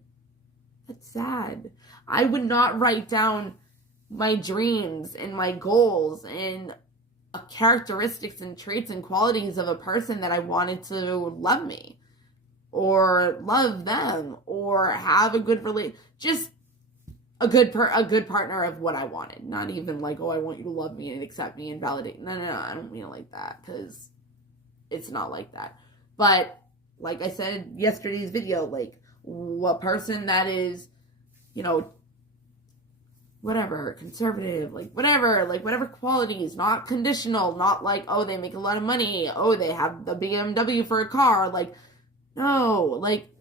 That's sad. I would not write down my dreams and my goals and characteristics and traits and qualities of a person that I wanted to love me or love them or have a good just a good partner of what I wanted. Not even like, oh, I want you to love me and accept me and validate. No, I don't mean it like that, because it's not like that. But like I said yesterday's video, like a person that is, you know, whatever, conservative, like whatever qualities, not conditional, not like, oh, they make a lot of money, oh, they have the BMW for a car, like, no, like,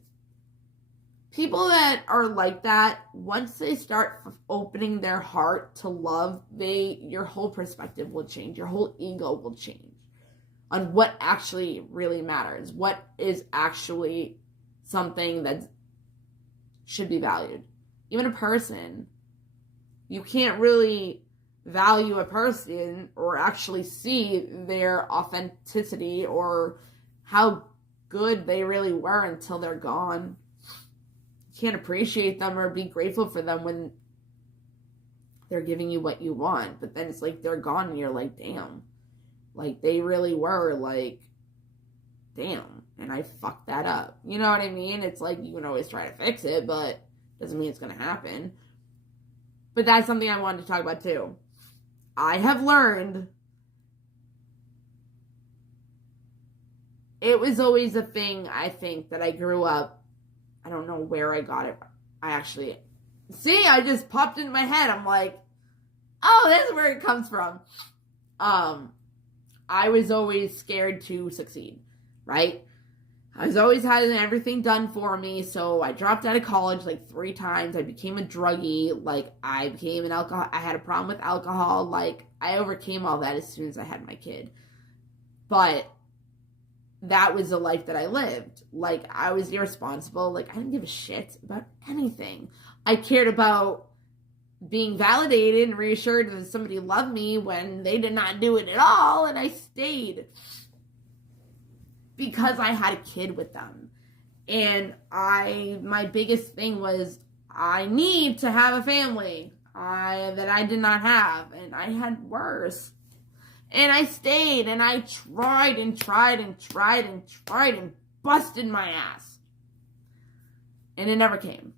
people that are like that, once they start opening their heart to love, your whole perspective will change, your whole ego will change on what actually really matters, what is actually something that should be valued. Even a person, you can't really value a person or actually see their authenticity or how good they really were until they're gone. You can't appreciate them or be grateful for them when they're giving you what you want, but then it's like they're gone and you're like, damn, like they really were, like, damn, and I fucked that up. You know what I mean? It's like you can always try to fix it, but doesn't mean it's gonna happen. But that's something I wanted to talk about too. I have learned it was always a thing, I think, that I grew up. I don't know where I got it. I just popped into my head. I'm like, oh, that's where it comes from. I was always scared to succeed, right? I was always having everything done for me, so I dropped out of college like 3 times. I became a druggie. Like, I became an alcohol. I had a problem with alcohol. Like, I overcame all that as soon as I had my kid. But that was the life that I lived. Like, I was irresponsible. Like, I didn't give a shit about anything. I cared about being validated and reassured that somebody loved me when they did not do it at all, and I stayed because I had a kid with them. And my biggest thing was, I need to have a family that I did not have, and I had worse. And I stayed, and I tried and tried and tried and tried and busted my ass. And it never came.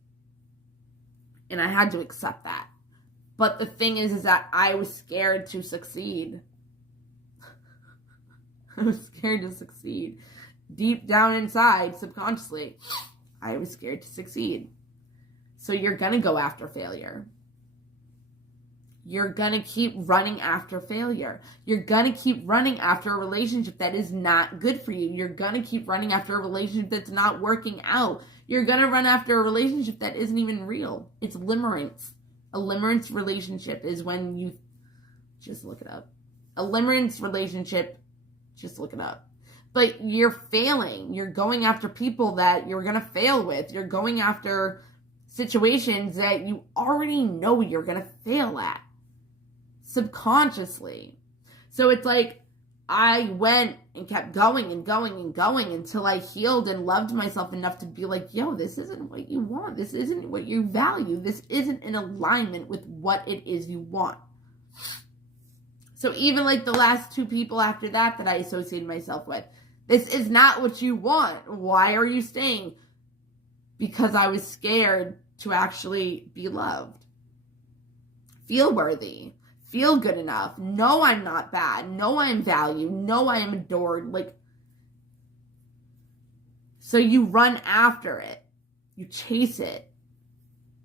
And I had to accept that. But the thing is that I was scared to succeed. I was scared to succeed. Deep down inside, subconsciously, I was scared to succeed. So you're going to go after failure. You're going to keep running after failure. You're going to keep running after a relationship that is not good for you. You're going to keep running after a relationship that's not working out. You're going to run after a relationship that isn't even real. It's limerence. A limerence relationship is when you... Just look it up. A limerence relationship, just look it up. But you're failing. You're going after people that you're going to fail with. You're going after situations that you already know you're going to fail at. Subconsciously. So it's like I went and kept going and going and going until I healed and loved myself enough to be like, yo, this isn't what you want. This isn't what you value. This isn't in alignment with what it is you want. So even like the last 2 people after that I associated myself with, this is not what you want. Why are you staying? Because I was scared to actually be loved. Feel worthy. Feel good enough. Know I'm not bad. Know I'm valued. Know I am adored. Like, so you run after it. You chase it.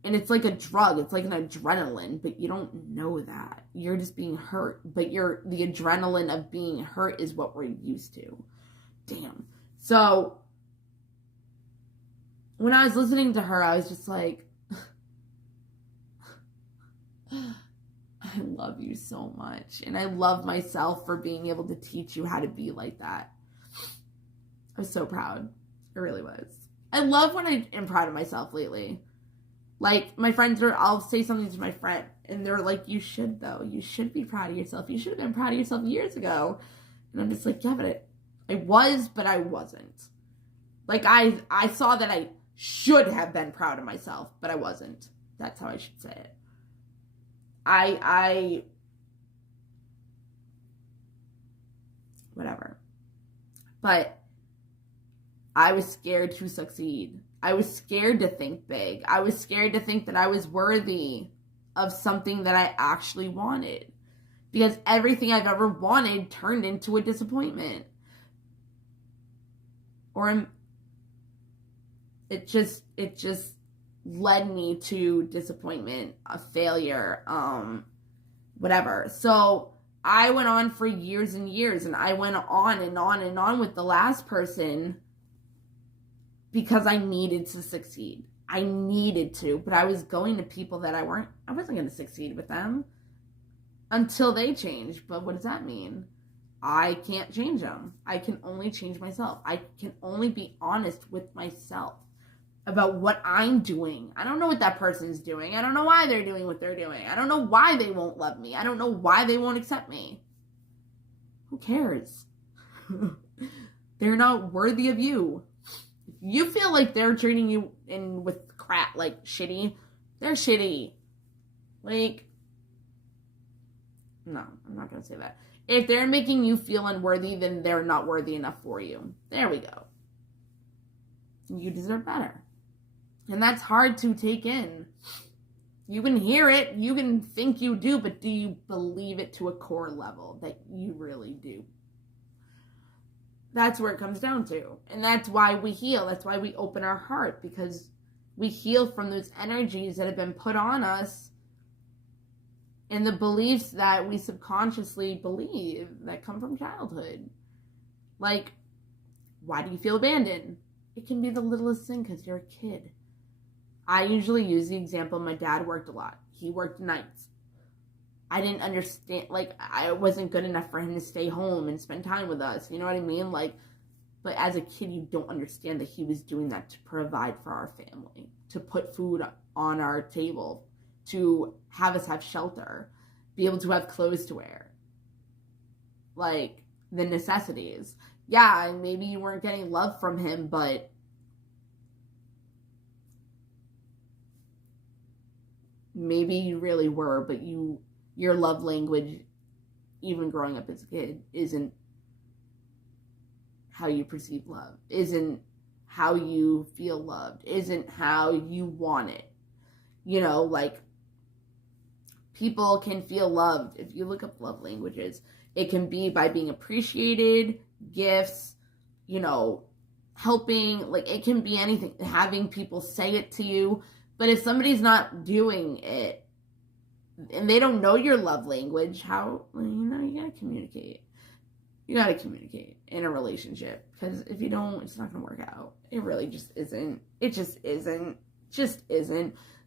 And it's like a drug. It's like an adrenaline, but you don't know that. You're just being hurt. But the adrenaline of being hurt is what we're used to. Damn. So when I was listening to her, I was just like, I love you so much. And I love myself for being able to teach you how to be like that. I was so proud. I really was. I love when I am proud of myself lately. Like, my friends I'll say something to my friend, and they're like, you should, though. You should be proud of yourself. You should have been proud of yourself years ago. And I'm just like, yeah, but I was, but I wasn't. Like, I saw that I should have been proud of myself, but I wasn't. That's how I should say it. Whatever. But I was scared to succeed. I was scared to think big. I was scared to think that I was worthy of something that I actually wanted. Because everything I've ever wanted turned into a disappointment. Or it just led me to disappointment, a failure, whatever. So I went on for years and years, and I went on and on and on with the last person because I needed to succeed. I needed to, but I was going to people that I wasn't going to succeed with them until they changed. But what does that mean? I can't change them. I can only change myself. I can only be honest with myself. about what I'm doing. I don't know what that person's doing. I don't know why they're doing what they're doing. I don't know why they won't love me. I don't know why they won't accept me. Who cares? They're not worthy of you. If you feel like they're treating you in with crap, like shitty, they're shitty. Like, no, I'm not going to say that. If they're making you feel unworthy, then they're not worthy enough for you. There we go. You deserve better. And that's hard to take in. You can hear it, you can think you do, but do you believe it to a core level that you really do? That's where it comes down to. And that's why we heal. That's why we open our heart, because we heal from those energies that have been put on us and the beliefs that we subconsciously believe that come from childhood. Like, why do you feel abandoned? It can be the littlest thing because you're a kid. I usually use the example, my dad worked a lot. He worked nights. I didn't understand, like, I wasn't good enough for him to stay home and spend time with us. You know what I mean? Like, but as a kid, you don't understand that he was doing that to provide for our family, to put food on our table, to have us have shelter, be able to have clothes to wear. Like, the necessities. Yeah, and maybe you weren't getting love from him, but maybe you really were, but your love language, even growing up as a kid, isn't how you perceive love, isn't how you feel loved, isn't how you want it. You know, like, people can feel loved. If you look up love languages, it can be by being appreciated, gifts, you know, helping, like, it can be anything, having people say it to you. But if somebody's not doing it and they don't know your love language, how, you gotta communicate. You gotta communicate in a relationship, because if you don't, it's not gonna work out. It really just isn't. It just isn't.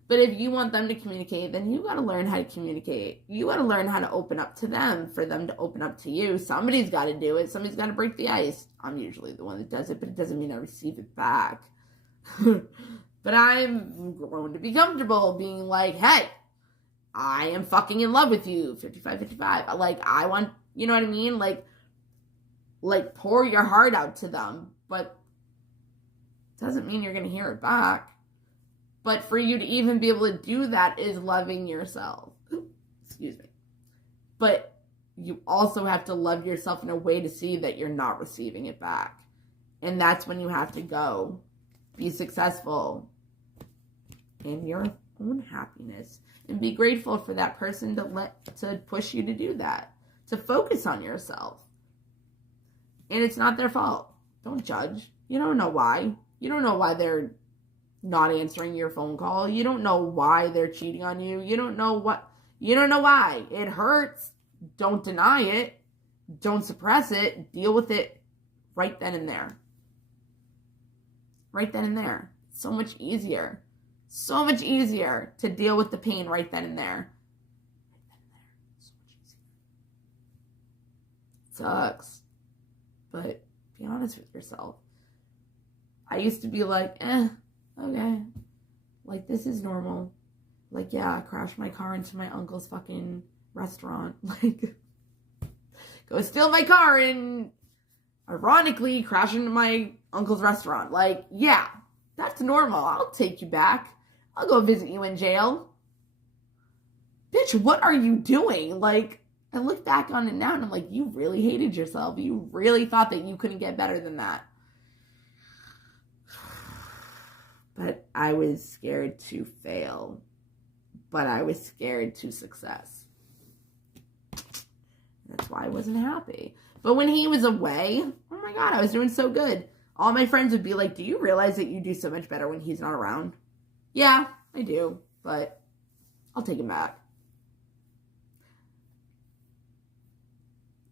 But if you want them to communicate, then you gotta learn how to communicate. You gotta learn how to open up to them for them to open up to you. Somebody's gotta do it. Somebody's gotta break the ice. I'm usually the one that does it, but it doesn't mean I receive it back. But I'm grown to be comfortable being like, hey, I am fucking in love with you, 55-55. Like, I want, you know what I mean? Like pour your heart out to them, but doesn't mean you're going to hear it back. But for you to even be able to do that is loving yourself. Excuse me. But you also have to love yourself in a way to see that you're not receiving it back. And that's when you have to go be successful in your own happiness and be grateful for that person to push you to do that, to focus on yourself. And it's not their fault. Don't judge. You don't know why. You don't know why they're not answering your phone call. You don't know why they're cheating on you. You don't know why. It hurts. Don't deny it. Don't suppress it. Deal with it right then and there. Right then and there. So much easier. So much easier to deal with the pain right then and there. So much easier. Sucks. But be honest with yourself. I used to be like, okay. Like, this is normal. Like, yeah, I crashed my car into my uncle's fucking restaurant. Like, go steal my car and ironically crash into my uncle's restaurant. Like, yeah, that's normal. I'll take you back. I'll go visit you in jail. Bitch, what are you doing? Like, I look back on it now and I'm like, you really hated yourself. You really thought that you couldn't get better than that. But I was scared to fail. But I was scared to success. That's why I wasn't happy. But when he was away, oh my God, I was doing so good. All my friends would be like, do you realize that you do so much better when he's not around? Yeah, I do. But I'll take him back.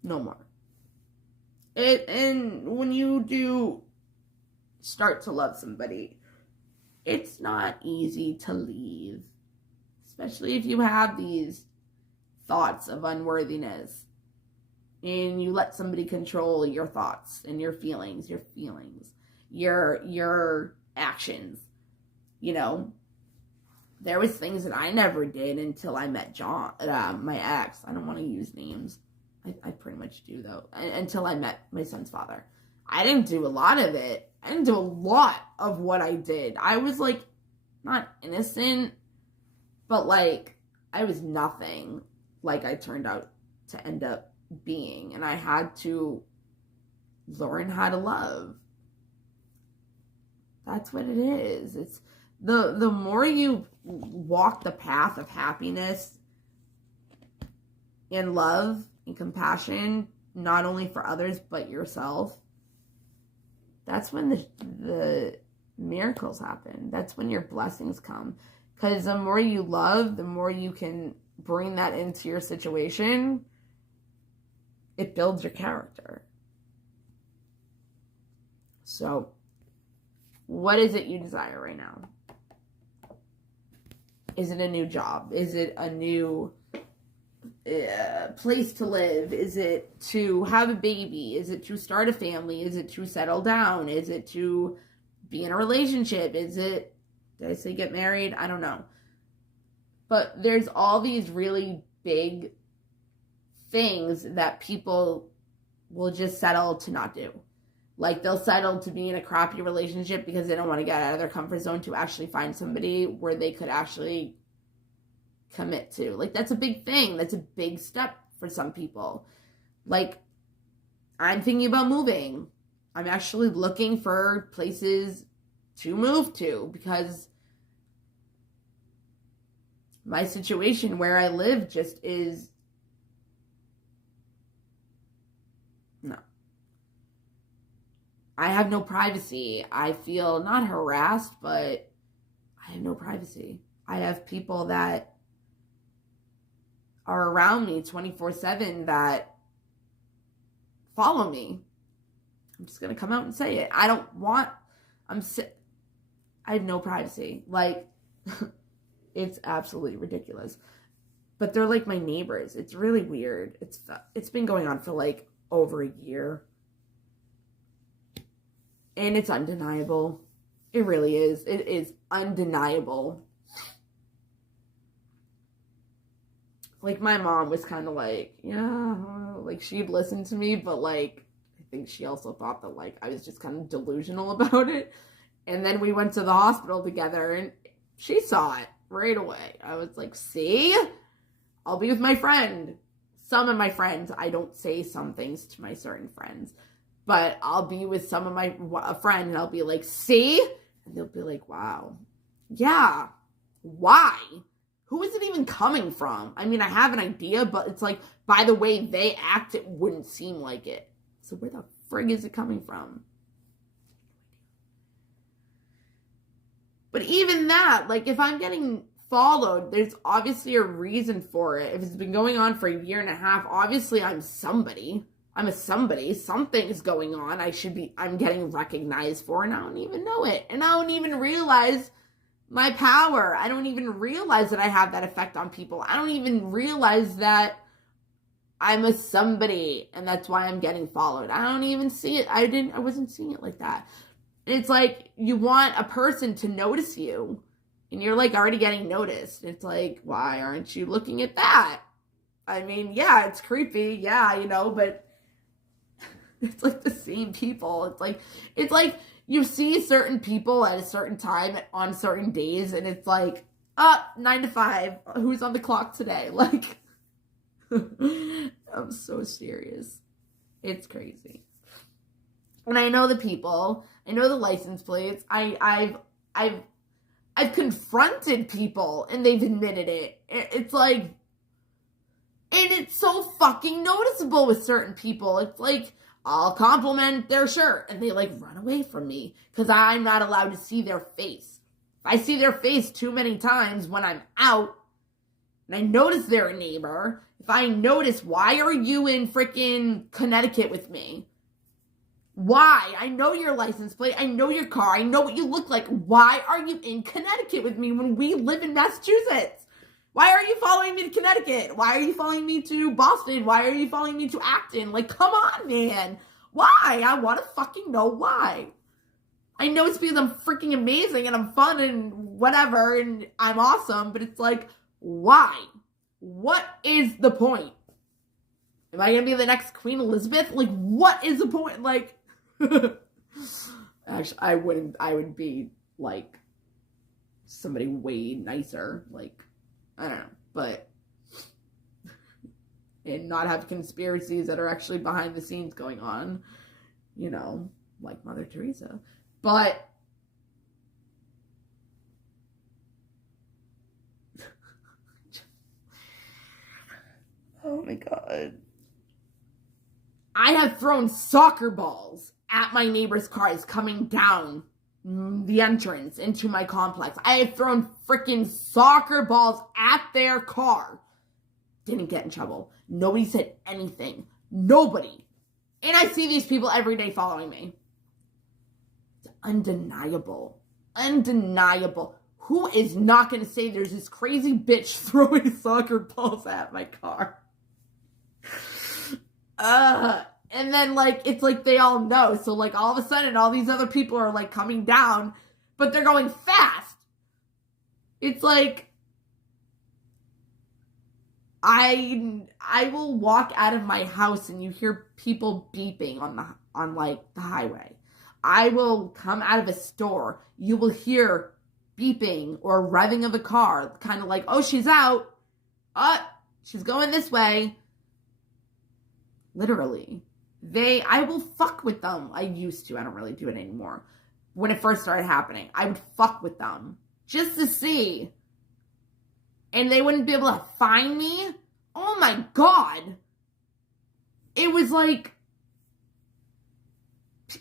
No more. And when you do start to love somebody, it's not easy to leave. Especially if you have these thoughts of unworthiness. And you let somebody control your thoughts and your feelings, your actions. You know, there was things that I never did until I met John, my ex. I don't want to use names. I pretty much do, though. Until I met my son's father. I didn't do a lot of it. I didn't do a lot of what I did. I was, like, not innocent, but, like, I was nothing like I turned out to end up being. And I had to learn how to love. That's what it is. It's the more you walk the path of happiness and love and compassion, not only for others but yourself, that's when the miracles happen. That's when your blessings come. Because the more you love, the more you can bring that into your situation. It builds your character. So, what is it you desire right now? Is it a new job? Is it a new place to live? Is it to have a baby? Is it to start a family? Is it to settle down? Is it to be in a relationship? Is it, did I say get married? I don't know. But there's all these really big things that people will just settle to not do. Like, they'll settle to be in a crappy relationship because they don't want to get out of their comfort zone to actually find somebody where they could actually commit to. Like, that's a big thing. That's a big step for some people. Like, I'm thinking about moving. I'm actually looking for places to move to because my situation where I live just is no. I have no privacy. I feel not harassed, but I have no privacy. I have people that are around me 24/7 that follow me. I'm just going to come out and say it. I have no privacy. Like, it's absolutely ridiculous. But they're like my neighbors. It's really weird. It's been going on for like over a year. And it's undeniable. It really is. It is undeniable. Like, my mom was kind of like, yeah, like, she'd listen to me, but, like, I think she also thought that, like, I was just kind of delusional about it. And then we went to the hospital together, and she saw it right away. I was like, see? I'll be with my friend. Some of my friends, I don't say some things to my certain friends. But I'll be with a friend, and I'll be like, see? And they'll be like, wow. Yeah. Why? Who is it even coming from? I mean, I have an idea, but it's like, by the way they act, it wouldn't seem like it. So where the frig is it coming from? But even that, like, if I'm getting followed, there's obviously a reason for it. If it's been going on for a year and a half, obviously I'm somebody. I'm a somebody. Something is going on. I'm getting recognized for, and I don't even know it. And I don't even realize my power. I don't even realize that I have that effect on people. I don't even realize that I'm a somebody, and that's why I'm getting followed. I don't even see it. I wasn't seeing it like that. It's like, you want a person to notice you, and you're like already getting noticed. It's like, why aren't you looking at that? I mean, yeah, it's creepy. Yeah, but it's like the same people. It's like you see certain people at a certain time on certain days, and it's like, 9 to 5. Who's on the clock today? Like, I'm so serious. It's crazy. And I know the people. I know the license plates. I've confronted people, and they've admitted it. It's like, and it's so fucking noticeable with certain people. It's like, I'll compliment their shirt, and they like run away from me because I'm not allowed to see their face. If I see their face too many times when I'm out, and I notice they're a neighbor, if I notice, why are you in freaking Connecticut with me? Why? I know your license plate. I know your car. I know what you look like. Why are you in Connecticut with me when we live in Massachusetts? Why are you following me to Connecticut? Why are you following me to Boston? Why are you following me to Acton? Like, come on, man. Why? I want to fucking know why. I know it's because I'm freaking amazing and I'm fun and whatever, and I'm awesome, but it's like, why? What is the point? Am I going to be the next Queen Elizabeth? Like, what is the point? Like, actually, I would be, like, somebody way nicer. Like, I don't know, but, and not have conspiracies that are actually behind the scenes going on, you know, like Mother Teresa. But, oh my God. I have thrown soccer balls at my neighbor's cars coming down the entrance into my complex. I have thrown freaking soccer balls at their car. Didn't get in trouble. Nobody said anything. Nobody. And I see these people every day following me. It's undeniable. Undeniable. Who is not going to say there's this crazy bitch throwing soccer balls at my car? And then, like, it's like they all know. So, like, all of a sudden, all these other people are, like, coming down, but they're going fast. It's like, I will walk out of my house and you hear people beeping on the highway. I will come out of a store. You will hear beeping or revving of a car, kind of like, oh, she's out. She's going this way. Literally. I will fuck with them. I used to. I don't really do it anymore. When it first started happening, I would fuck with them just to see. And they wouldn't be able to find me. Oh my God. It was like,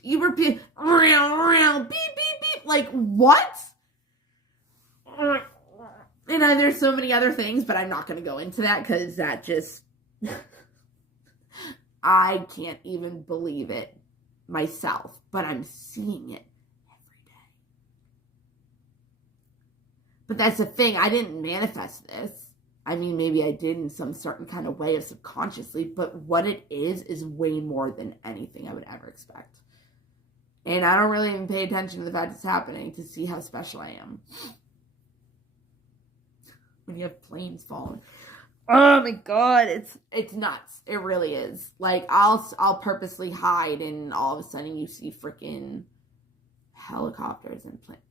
you were beep, beep, beep. Like, what? And there's so many other things, but I'm not going to go into that because that just... I can't even believe it myself, but I'm seeing it every day. But that's the thing. I didn't manifest this. I mean, maybe I did in some certain kind of way of subconsciously, but what it is way more than anything I would ever expect. And I don't really even pay attention to the fact it's happening to see how special I am. When you have planes falling. Oh my God, it's nuts. It really is. Like, I'll purposely hide and all of a sudden you see freaking helicopters and planes.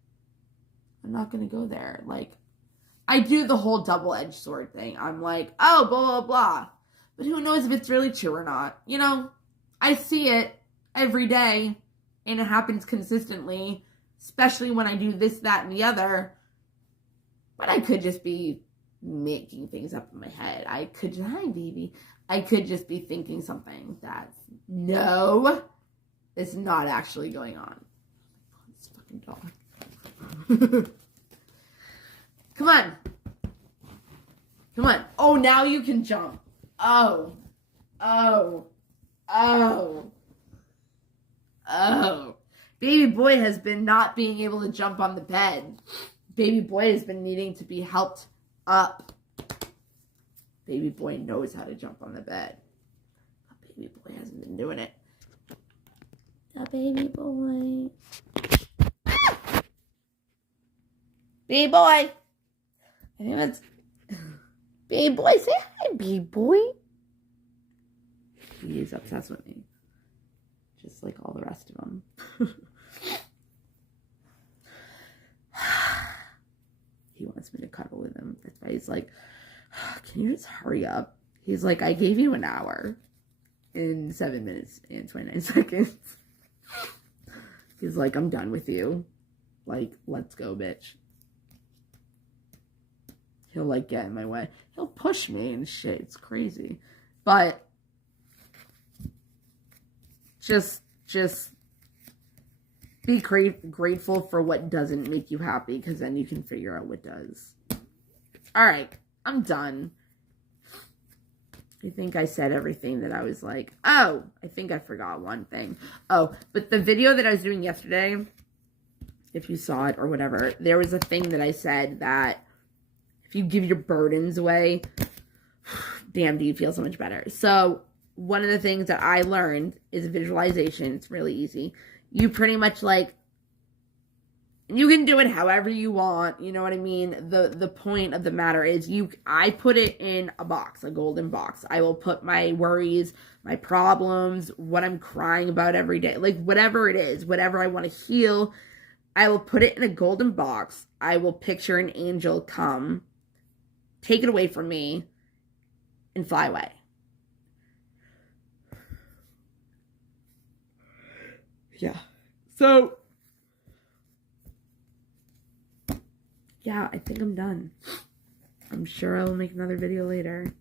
I'm not gonna go there. Like, I do the whole double-edged sword thing. I'm like, oh, blah, blah, blah. But who knows if it's really true or not. You know, I see it every day and it happens consistently, especially when I do this, that, and the other. But I could just be making things up in my head. Hi, baby. I could just be thinking something that's, no, it's not actually going on. This fucking dog. Come on. Come on. Oh, now you can jump. Oh. Baby boy has been not being able to jump on the bed. Baby boy has been needing to be helped up. Baby boy knows how to jump on the bed. But baby boy hasn't been doing it. The baby boy. Ah! Baby boy. I think that's... Baby boy, say hi, baby boy. He's obsessed with me. Just like all the rest of them. He wants me to cuddle with him. That's why he's like, can you just hurry up? He's like, I gave you an hour in 7 minutes and 29 seconds. He's like, I'm done with you. Like, let's go, bitch. He'll, like, get in my way. He'll push me and shit. It's crazy. But just be grateful for what doesn't make you happy, because then you can figure out what does. All right, I'm done. I think I said everything that I was like, oh, I think I forgot one thing. Oh, but the video that I was doing yesterday, if you saw it or whatever, there was a thing that I said that if you give your burdens away, damn, do you feel so much better. So one of the things that I learned is visualization. It's really easy. You pretty much, like, You can do it however you want, you know what I mean? The point of the matter is I put it in a box, a golden box. I will put my worries, my problems, what I'm crying about every day, like whatever it is, whatever I want to heal, I will put it in a golden box. I will picture an angel come, take it away from me, and fly away. Yeah. So yeah, I think I'm done. I'm sure I'll make another video later.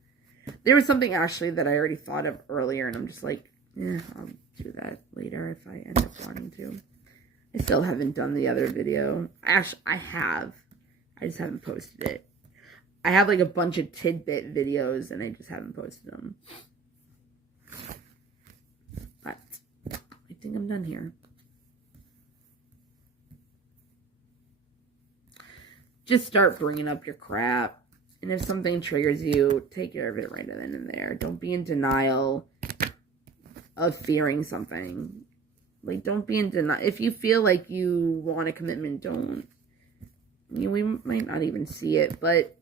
There was something actually that I already thought of earlier, and I'm just like, I'll do that later if I end up wanting to. I still haven't done the other video. Actually, I have. I just haven't posted it. I have like a bunch of tidbit videos, and I just haven't posted them. But I think I'm done here. Just start bringing up your crap. And if something triggers you, take care of it right then and there. Don't be in denial of fearing something. Like, don't be in denial. If you feel like you want a commitment, don't. I mean, we might not even see it, but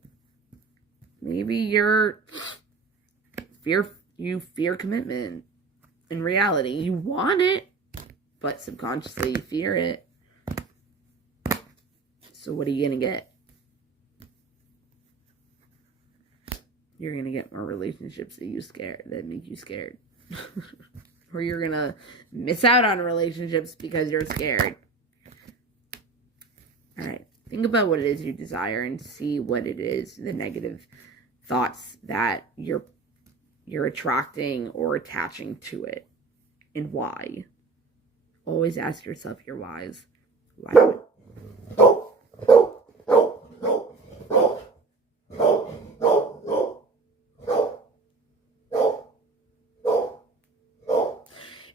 maybe you fear commitment. In reality, you want it, but subconsciously you fear it. So what are you going to get? You're going to get more relationships that make you scared. Or you're going to miss out on relationships because you're scared. All right. Think about what it is you desire and see what it is, the negative thoughts that you're attracting or attaching to it, and why. Always ask yourself your whys. Why?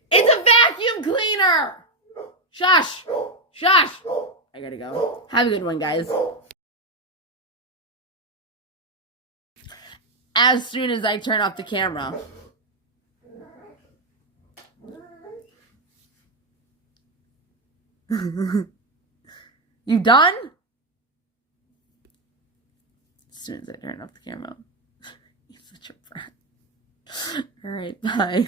It's a vacuum cleaner! Shush! Shush! I gotta go. Have a good one, guys. As soon as I turn off the camera. You done? As soon as I turn off the camera. You're such a brat. Alright, bye.